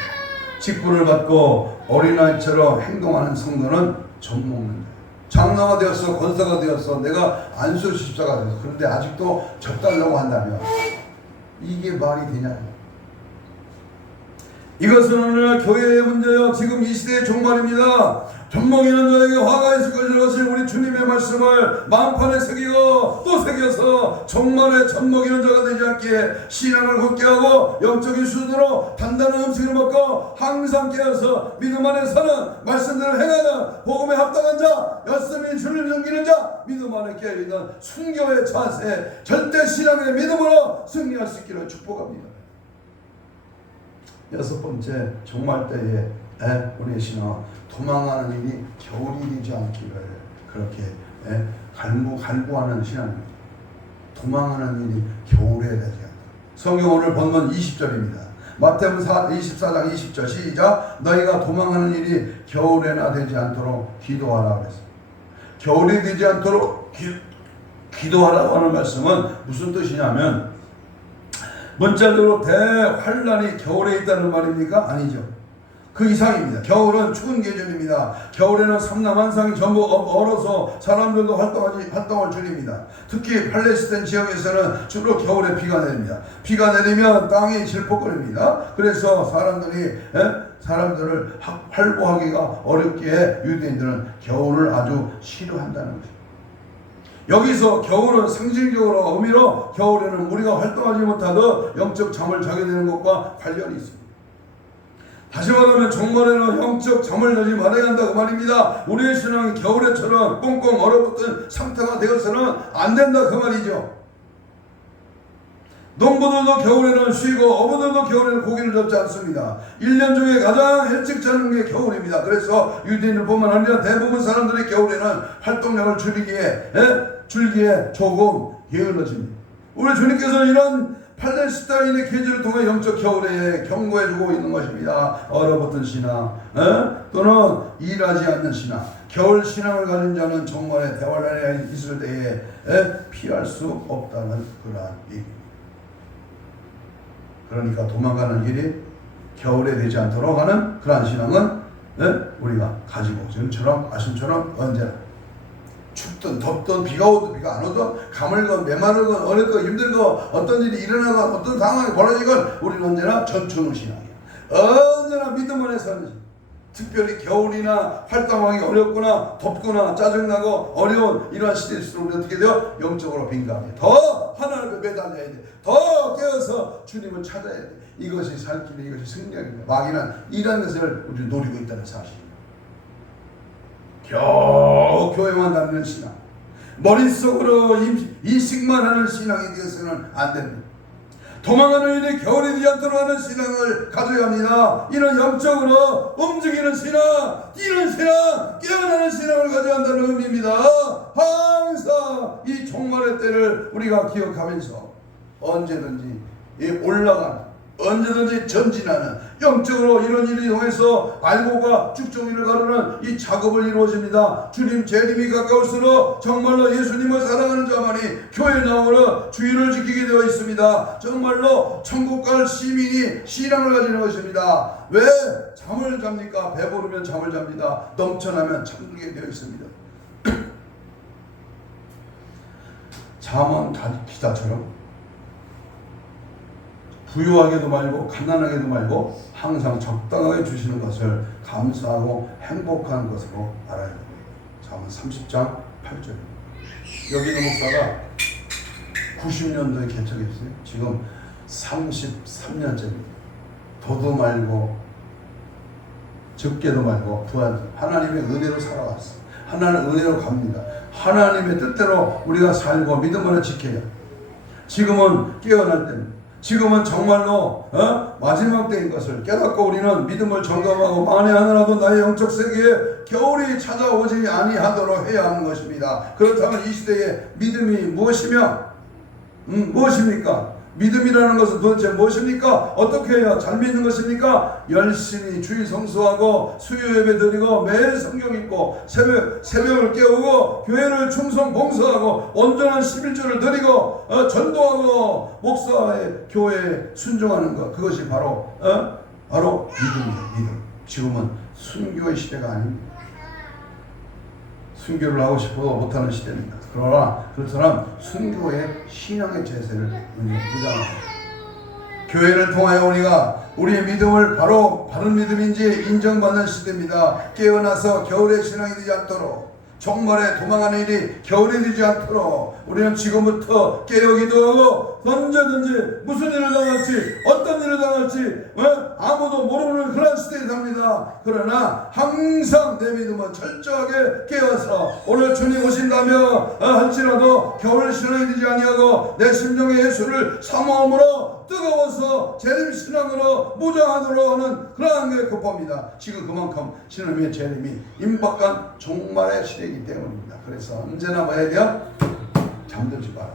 직분을 받고 어린아이처럼 행동하는 성도는 젖먹는 거예요. 장로가 되었어, 권사가 되었어, 내가 안수 집사가 되었어. 그런데 아직도 젖달라고 한다면 이게 말이 되냐? 이것은 오늘날 교회의 문제요, 지금 이 시대의 종말입니다. 젖먹이는 자에게 화가 있을 것을 우리 주님의 말씀을 마음판에 새기고 또 새겨서 정말의 젖먹이는 자가 되지 않기에 신앙을 굳게 하고 영적인 수준으로 단단한 음식을 먹고 항상 깨어서 믿음 안에 사는 말씀들을 행하는 복음에 합당한 자, 열심히 주를 섬기는 자, 믿음 안에 깨어있는 순교의 자세, 절대 신앙의 믿음으로 승리할 수 있기를 축복합니다. 여섯 번째, 종말 때에 우리의 신앙, 도망하는 일이 겨울이 되지 않기를 그렇게 갈구하는 신앙입니다. 도망하는 일이 겨울에 되지 않다. 성경 오늘 본문 20절입니다. 마태복음 24장 20절 시작. 너희가 도망하는 일이 겨울에나 되지 않도록 기도하라 그랬어요. 겨울이 되지 않도록 기도하라고 하는 말씀은 무슨 뜻이냐면 문자적으로 대환란이 겨울에 있다는 말입니까? 아니죠. 그 이상입니다. 겨울은 추운 계절입니다. 겨울에는 삼남한상이 전부 얼어서 사람들도 활동을 줄입니다. 특히 팔레스타인 지역에서는 주로 겨울에 비가 내립니다. 비가 내리면 땅이 질퍽거립니다. 그래서 사람들을 활보하기가 어렵기에 유대인들은 겨울을 아주 싫어한다는 것입니다. 여기서 겨울은 상징적으로 의미로 겨울에는 우리가 활동하지 못하도 영적 잠을 자게 되는 것과 관련이 있습니다. 다시 말하면 종말에는 영적 잠을 자지 말아야 한다 그 말입니다. 우리의 신앙이 겨울에처럼 꽁꽁 얼어붙은 상태가 되어서는 안 된다 그 말이죠. 농부들도 겨울에는 쉬고 어부들도 겨울에는 고기를 잡지 않습니다. 1년 중에 가장 일찍 자는 게 겨울입니다. 그래서 유대인들뿐만 아니라 대부분 사람들이 겨울에는 활동량을 줄기에 조금 게을러집니다. 우리 주님께서는 이런 팔레스타인의 계절을 통해 영적 겨울에 경고해주고 있는 것입니다. 얼어붙은 신앙, 또는 일하지 않는 신앙, 겨울 신앙을 가진 자는 정말의 대환란에 있을 때에 피할 수 없다는 그러한 얘기입니다. 그러니까 도망가는 일이 겨울에 되지 않도록 하는 그러한 신앙은 우리가 가지고 지금처럼 말씀처럼 언제나 춥든 덥든 비가 오든 비가 안 오든 가물건 메마르건 어렵건 힘들건 어떤 일이 일어나건 어떤 상황이 벌어지건 우리는 언제나 전초는 신앙이야. 언제나 믿음 안에 사는 신앙. 특별히 겨울이나 활동하기 어렵거나 덥거나 짜증나고 어려운 이러한 시대일수록 우리 어떻게 돼요? 영적으로 빈감해. 더 하나님께 매달려야 돼. 더 깨어서 주님을 찾아야 돼. 이것이 살 길이, 이것이 승리입니다. 마귀는 이런 것을 우리 노리고 있다는 사실입니다. 겨우 교회만 다니는 신앙, 머릿속으로 이식만 하는 신앙이 되어서는 안 됩니다. 도망하는 일이 겨울이 되지 않도록 하는 신앙을 가져야 합니다. 이런 영적으로 움직이는 신앙, 뛰는 신앙, 깨어나는 신앙을 가져야 한다는 의미입니다. 항상 이 종말의 때를 우리가 기억하면서 언제든지 올라가는, 언제든지 전진하는, 영적으로 이런 일을 통해서 알고가 쭉정이를 가르는 이 작업을 이루어집니다. 주님 재림이 가까울수록 정말로 예수님을 사랑하는 자만이 교회에 나오는 주의를 지키게 되어 있습니다. 정말로 천국 갈 시민이 신앙을 가지는 것입니다. 왜 잠을 잡니까? 배부르면 잠을 잡니다. 넘쳐나면 잠들게 되어 있습니다. 잠은 기다처럼 부유하게도 말고 가난하게도 말고 항상 적당하게 주시는 것을 감사하고 행복한 것으로 알아야 됩니다. 잠언 30장 8절입니다. 여기 있는 목사가 90년도에 개척했어요. 지금 33년째입니다. 더도 말고 적게도 말고 하나님의 은혜로 살아왔어요. 하나님의 은혜로 갑니다. 하나님의 뜻대로 우리가 살고 믿음으로 지켜야 지금은 깨어날 때입니다. 지금은 정말로 마지막 때인 것을 깨닫고 우리는 믿음을 점검하고 만에 하나라도 나의 영적 세계에 겨울이 찾아오지 아니하도록 해야 하는 것입니다. 그렇다면 이 시대의 믿음이 무엇입니까? 믿음이라는 것은 도대체 무엇입니까? 어떻게 해야 잘 믿는 것입니까? 열심히 주일 성수하고 수요 예배 드리고 매일 성경 읽고 새벽을 깨우고 교회를 충성 봉사하고 온전한 11조를 드리고 전도하고 목사의 교회에 순종하는 것, 그것이 바로 믿음이에요. 믿음. 지금은 순교의 시대가 아닙니다. 순교를 하고 싶어도 못하는 시대입니다. 그러나 그렇다면 순교의 신앙의 제세를 우리가 부장합니다. 교회를 통하여 우리가 우리의 믿음을 바로 바른 믿음인지 인정받는 시대입니다. 깨어나서 겨울의 신앙이 되지 않도록, 종말에 도망하는 일이 겨울이 되지 않도록 우리는 지금부터 깨어 기도하고 언제든지 무슨 일을 당할지 어떤 일을 당할지 아무도 모르는 그런 시대에 삽니다. 그러나 항상 내 믿음은 철저하게 깨어서 오늘 주님 오신다며 할지라도 겨울 신앙이 되지 아니하고 내 심정에 예수를 사모함으로 뜨거워서 재림신앙으로 무장하도록 하는 그러한 게 급합니다. 지금 그만큼 신앙의 재림이 임박한 종말의 시대이기 때문입니다. 그래서 언제나 뭐해야 돼요? 잠들지 마라.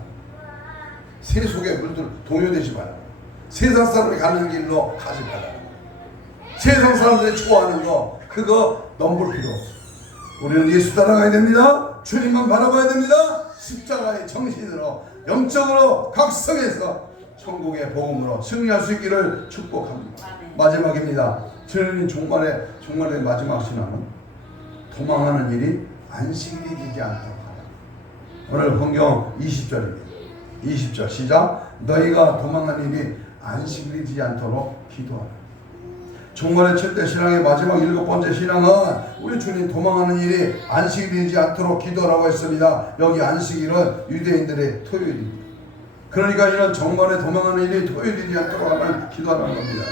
세속에 물들 동요되지 마라. 세상 사람이 가는 길로 가지 마라. 세상 사람들이 좋아하는 거 그거 넘볼 필요 없어. 우리는 예수 따라가야 됩니다. 주님만 바라봐야 됩니다. 십자가의 정신으로 영적으로 각성해서 천국의 복음으로 승리할 수 있기를 축복합니다. 마지막입니다. 주님이 종말의 마지막 신앙은 도망하는 일이 안식일이 되지 않도록 하라. 오늘 성경 20절입니다. 20절 시작. 너희가 도망하는 일이 안식일이 되지 않도록 기도하라. 종말의 7대 신앙의 마지막 7번째 신앙은 우리 주님 도망하는 일이 안식일이 되지 않도록 기도하라고 했습니다. 여기 안식일은 유대인들의 토요일입니다. 그러니까 이런 정말에 도망하는 일이 토요일이지 않도록 하는 기도하는 겁니다.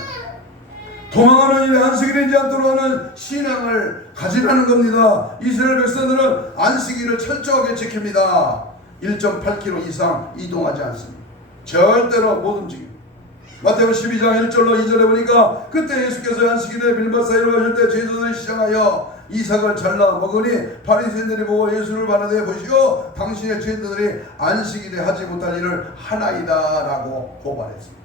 도망하는 일이 안식일이 되지 않도록 하는 신앙을 가지라는 겁니다. 이스라엘 백성들은 안식일을 철저하게 지킵니다. 1.8km 이상 이동하지 않습니다. 절대로 못 움직입니다. 마태복음 12장 1절로 2절에 보니까 그때 예수께서 안식일에 빌밭 사이로 가실 때 제자들이 시장하여 이삭을 잘라 먹으니 바리새인들이 보고 예수를 바라되 보시고 당신의 제자들이 안식일에 하지 못할 일을 하나이다 라고 고발했습니다.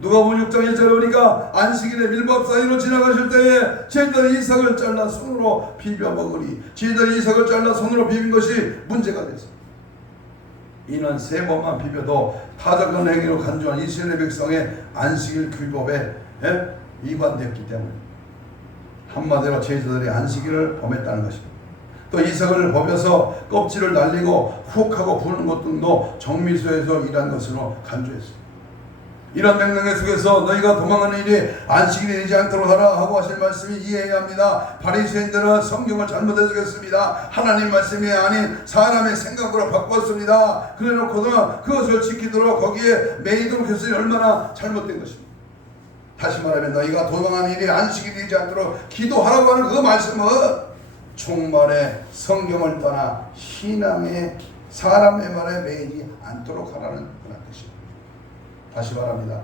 누가복음 6장 1절에 보니까 안식일에 밀밥 사이로 지나가실 때에 제자들이 이삭을 잘라 손으로 비벼 먹으니 제자들이 이삭을 잘라 손으로 비빈 것이 문제가 됐습니다. 이는 3번만 비벼도 타작한 행위로 간주한 이스라엘 백성의 안식일 규법에 위반되었기 때문입니다. 한마디로 제자들이 안식일을 범했다는 것입니다. 또 이삭을 범해서 껍질을 날리고 훅 하고 부는 것 등도 정밀소에서 일한 것으로 간주했습니다. 이런 명령 속에서 너희가 도망하는 일이 안식일이 되지 않도록 하라 하고 하실 말씀이 이해해야 합니다. 바리새인들은 성경을 잘못 해석했습니다. 하나님 말씀이 아닌 사람의 생각으로 바꿨습니다. 그래놓고는 그것을 지키도록 거기에 매이도록 했으니 얼마나 잘못된 것입니다. 다시 말하면 너희가 도망하는 일이 안식일이 되지 않도록 기도하라고 하는 그 말씀은 종말에 성경을 떠나 신앙의 사람의 말에 매이지 않도록 하라는 그런 뜻입니다. 다시 말합니다.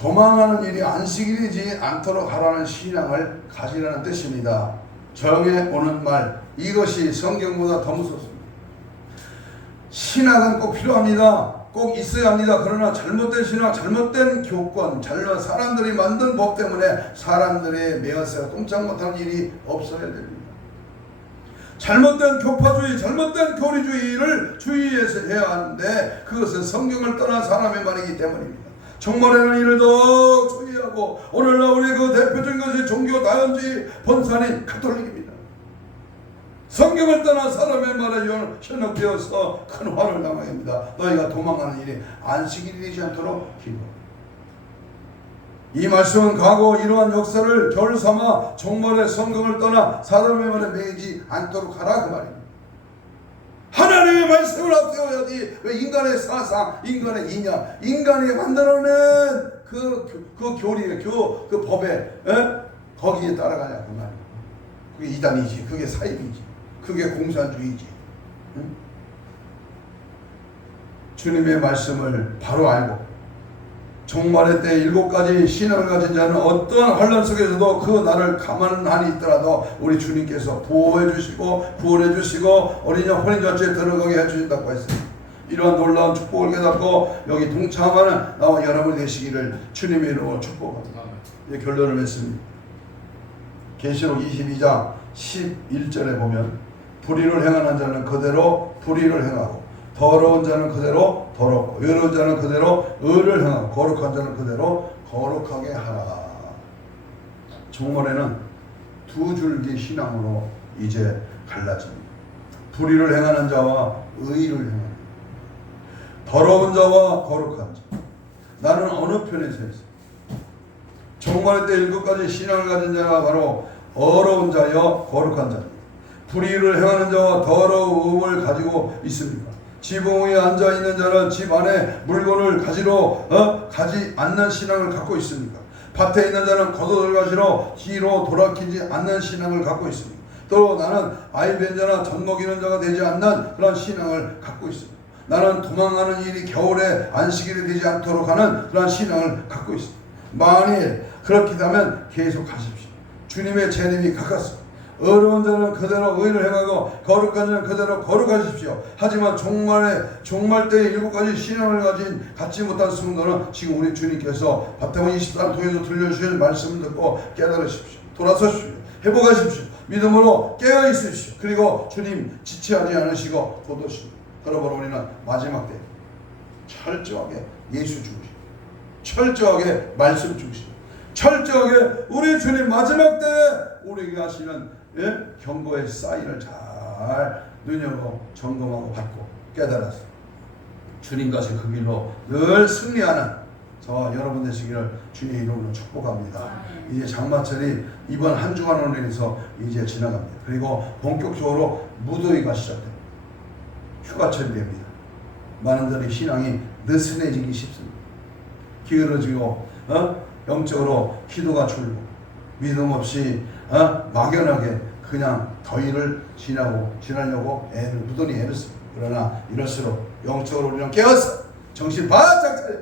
도망하는 일이 안식일이지 않도록 하라는 신앙을 가지라는 뜻입니다. 정에 오는 말, 이것이 성경보다 더 무섭습니다. 신학은 꼭 필요합니다. 꼭 있어야 합니다. 그러나 잘못된 신학, 잘못된 교권, 사람들이 만든 법 때문에 사람들의 매어서 꼼짝 못하는 일이 없어야 됩니다. 잘못된 교파주의, 잘못된 교리주의를 주의해서 해야 하는데 그것은 성경을 떠난 사람의 말이기 때문입니다. 종말에는 이를 더 주의하고 오늘날 우리의 그 대표적인 것이 종교 다연주의 본산인 가톨릭입니다. 성경을 떠난 사람의 말에 현혹되어서 큰 화를 당하게 합니다. 너희가 도망가는 일이 안식일이 되지 않도록 기도하라. 이 말씀은 과거 이러한 역사를 겨울삼아 종말의 성경을 떠나 사람의 말에 매이지 않도록 하라 그 말입니다. 하나님의 말씀을 앞세워야지 왜 인간의 사상, 인간의 이념, 인간이 만들어낸 그 교리에, 그 법에 거기에 따라가냐 그 말입니다. 그게 이단이지, 그게 사입이지, 그게 공산주의지. 응? 주님의 말씀을 바로 알고 종말의 때 7가지 신앙을 가진 자는 어떠한 환란 속에서도 그 날을 가만히 있더라도 우리 주님께서 보호해 주시고 구원해 주시고 어린양 혼인잔치에 들어가게 해주신다고 했어요. 이러한 놀라운 축복을 깨닫고 여기 동참하는 나와 여러분이 되시기를 주님의 이름으로 축복합니다. 이제 결론을 맺습니다. 계시록 22장 11절에 보면 불의를 행하는 자는 그대로 불의를 행하고 더러운 자는 그대로 더럽고 의로운 자는 그대로 의를 행하고 거룩한 자는 그대로 거룩하게 하라. 종말에는 두 줄기 신앙으로 이제 갈라집니다. 불의를 행하는 자와 의를 행하는 자, 더러운 자와 거룩한 자. 나는 어느 편에 서 있어? 종말의 때 7가지 신앙을 가진 자가 바로 어려운 자여 거룩한 자입니다. 불의를 행하는 자와 더러움을 가지고 있습니다. 지붕 위에 앉아있는 자는 집 안에 물건을 가지 않는 신앙을 갖고 있습니까? 밭에 있는 자는 겉옷을 가지러 뒤로 돌아키지 않는 신앙을 갖고 있습니다. 또 나는 아이 뵌 자나 젖 먹이는 자가 되지 않는 그런 신앙을 갖고 있습니다. 나는 도망하는 일이 겨울에 안식일이 되지 않도록 하는 그런 신앙을 갖고 있습니다. 만일 그렇게 되면 계속 가십시오. 주님의 재림이 가깝습니다. 어려운 자는 그대로 의를 행하고 거룩한 자는 그대로 거룩하십시오. 하지만 종말 때의 7가지 신앙을 갖지 못한 성도는 지금 우리 주님께서 바태문 24장 통해서 들려주신 말씀을 듣고 깨달으십시오. 돌아서십시오. 회복하십시오. 믿음으로 깨어 있으십시오. 그리고 주님 지체하지 않으시고 도도십시오. 그러므로 우리는 마지막 때 철저하게 예수 죽으시고 철저하게 말씀 죽으시고 철저하게 우리 주님 마지막 때에 우리에게 하시는 경고의 사인을 잘 눈여겨 점검하고 받고 깨달아서 주님과의 그 길로 늘 승리하는 저와 여러분 되시기를 주님의 이름으로 축복합니다. 이제 장마철이 이번 한 주간으로 인해서 이제 지나갑니다. 그리고 본격적으로 무더위가 시작됩니다. 휴가철이 됩니다. 많은 분들이 신앙이 느슨해지기 쉽습니다. 기울어지고 영적으로 기도가 줄고 믿음 없이 막연하게 그냥 더위를 지나려고 무던히 애를 씁니다. 그러나 이럴수록 영적으로 우리는 깨어서 정신 바짝 차려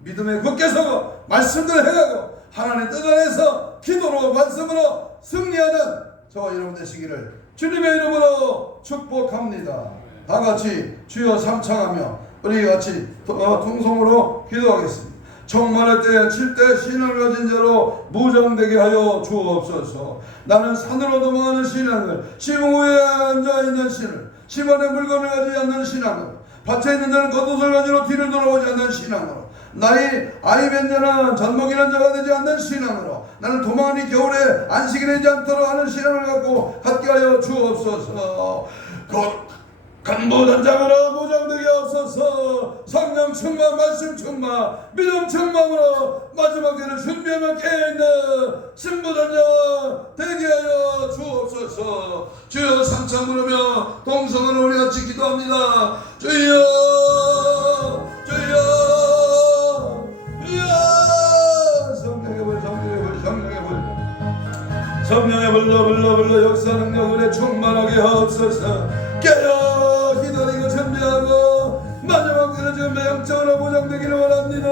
믿음에 굳게 서고 말씀들을 해가고 하나님의 뜻 안에서 기도로 말씀으로 승리하는 저와 여러분 되시기를 주님의 이름으로 축복합니다. 다 같이 주여 삼창하며 우리 같이 통성으로 기도하겠습니다. 종말의 때에 7대 신앙을 가진 자로 무장되게 하여 주옵소서. 나는 산으로 도망하는 신앙을, 지붕 위에 앉아있는 신을, 집안에 물건을 가지지 않는 신앙으로, 밭에 있는 자는 겉옷을 가지러 뒤를 돌아보지 않는 신앙으로, 나의 아이 뵌 자는 젖 먹이는 자가 되지 않는 신앙으로, 나는 도망하니 겨울에 안식이 되지 않도록 하는 신앙을 갖게 하여 주옵소서. 간부단장으로 무장되게 하옵소서. 성령 충만, 말씀 충만, 믿음 충만으로 마지막 때를 준비하며 깨어있는 신부단장 되게 하여 주옵소서. 주여 삼창 부르며 동성으로 우리 같이 기도합니다. 주여 주여 주여. 성령의 불 성령의 불러 역사 능력을 충만하게 하옵소서. 깨어 기다리고 준비하고 마지막 때는 지금 영적으로 보장되기를 원합니다.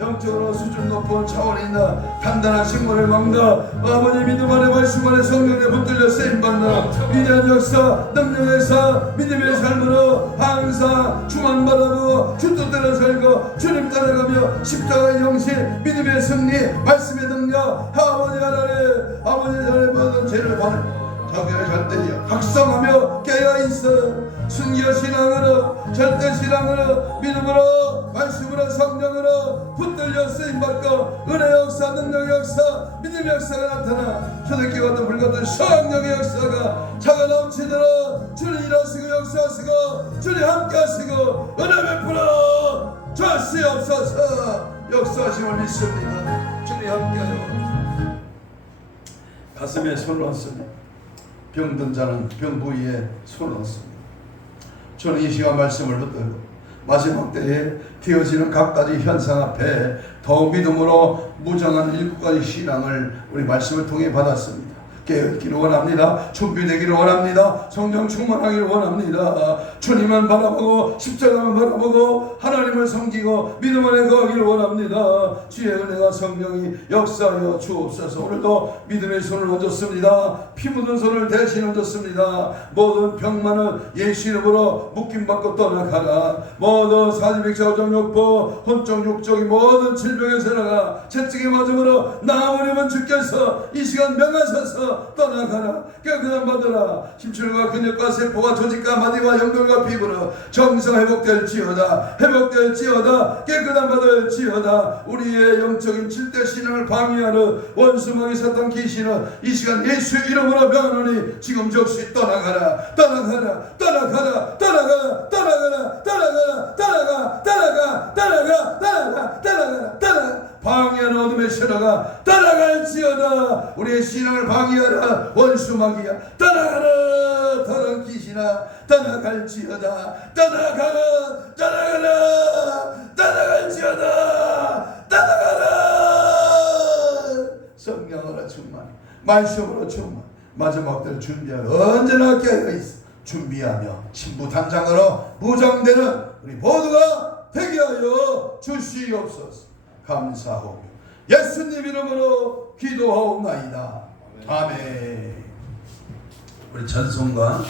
영적으로 수준 높은 차원이 있나 단단한 식물을 먹나 아버지 믿음 안에 말씀 안에 성령에 붙들려 쓰임받나 위대한 역사 능력의 사 믿음의 삶으로 항상 주만 바라보고 주 뜻대로 살고 주님 따라가며 십자가의 형신 믿음의 승리 말씀의 능력 아버지 하나님 아버지 하나님 모든 죄를 버리고 자기의 절대이여 각성하며 깨어있어 순결 신앙으로 절대 신앙으로 믿음으로 말씀으로 성령으로 붙들려 쓰임받고 은혜 역사 능력 역사 믿음 역사가 나타나 초대교회 같은 불 같은 성령의 역사가 차가 넘치도록 주님 일하시고 역사하시고 주님 함께 하시고 은혜 베풀어 주시옵소서. 역사하심을 믿습니다. 주님 함께하여 가슴에 손을 얹습니다. 병든 자는 병 부위에 손을 얹습니다. 저는 이 시간 말씀을 붙들고 마지막 때에 되어지는 각가지 현상 앞에 더 믿음으로 무장한 7가지 신앙을 우리 말씀을 통해 받았습니다. 깨어있기를 원합니다. 준비되기를 원합니다. 성령 충만하기를 원합니다. 주님만 바라보고 십자가만 바라보고 하나님을 섬기고 믿음 안에 거하기를 원합니다. 주의 은혜가 성령이 역사하여 주옵소서. 오늘도 믿음의 손을 얹었습니다. 피 묻은 손을 대신 얹었습니다. 모든 병만을 예수 이름으로 묶임받고 떠나가라. 모든 사지백사오정 욕보 혼적 육적인 모든 질병에서 나가 채찍의 맞음으로 나아버리면 주께서 이 시간 명하셔서 떠나가라. 깨끗함 받으라. 심줄과 근육과 세포와 조직과 마디와 연골과 피부로 정상 회복될지어다. 회복될지어다. 깨끗함 받을지어다. 우리의 영적인 7대 신앙을 방해하는 원수마귀 사탄 귀신은 이 시간 예수 이름으로 명하노니 지금 즉시 떠나가라. 떠나가라. 떠나가라. 떠나가라. 떠나가라. 떠나가라. 떠나가. 떠나가. 떠나가. 떠나가. 떠나가. 떠나가. 방해하는 어둠의 신화가 떠나갈지어다. 우리의 신앙을 방해하라. 원수마귀야 떠나가라. 더러운 귀신아 떠나갈지어다. 떠나가라. 떠나가라. 떠나갈지어다. 떠나가라. 성령으로 충만, 말씀으로 충만, 마지막 때를 준비하며 언제나 깨어있어 준비하며 신부 단장으로 무장되는 우리 모두가 되게 하여 주시옵소서. 감사하고 예수님 이름으로 기도하옵나이다. 아멘. 우리 전송가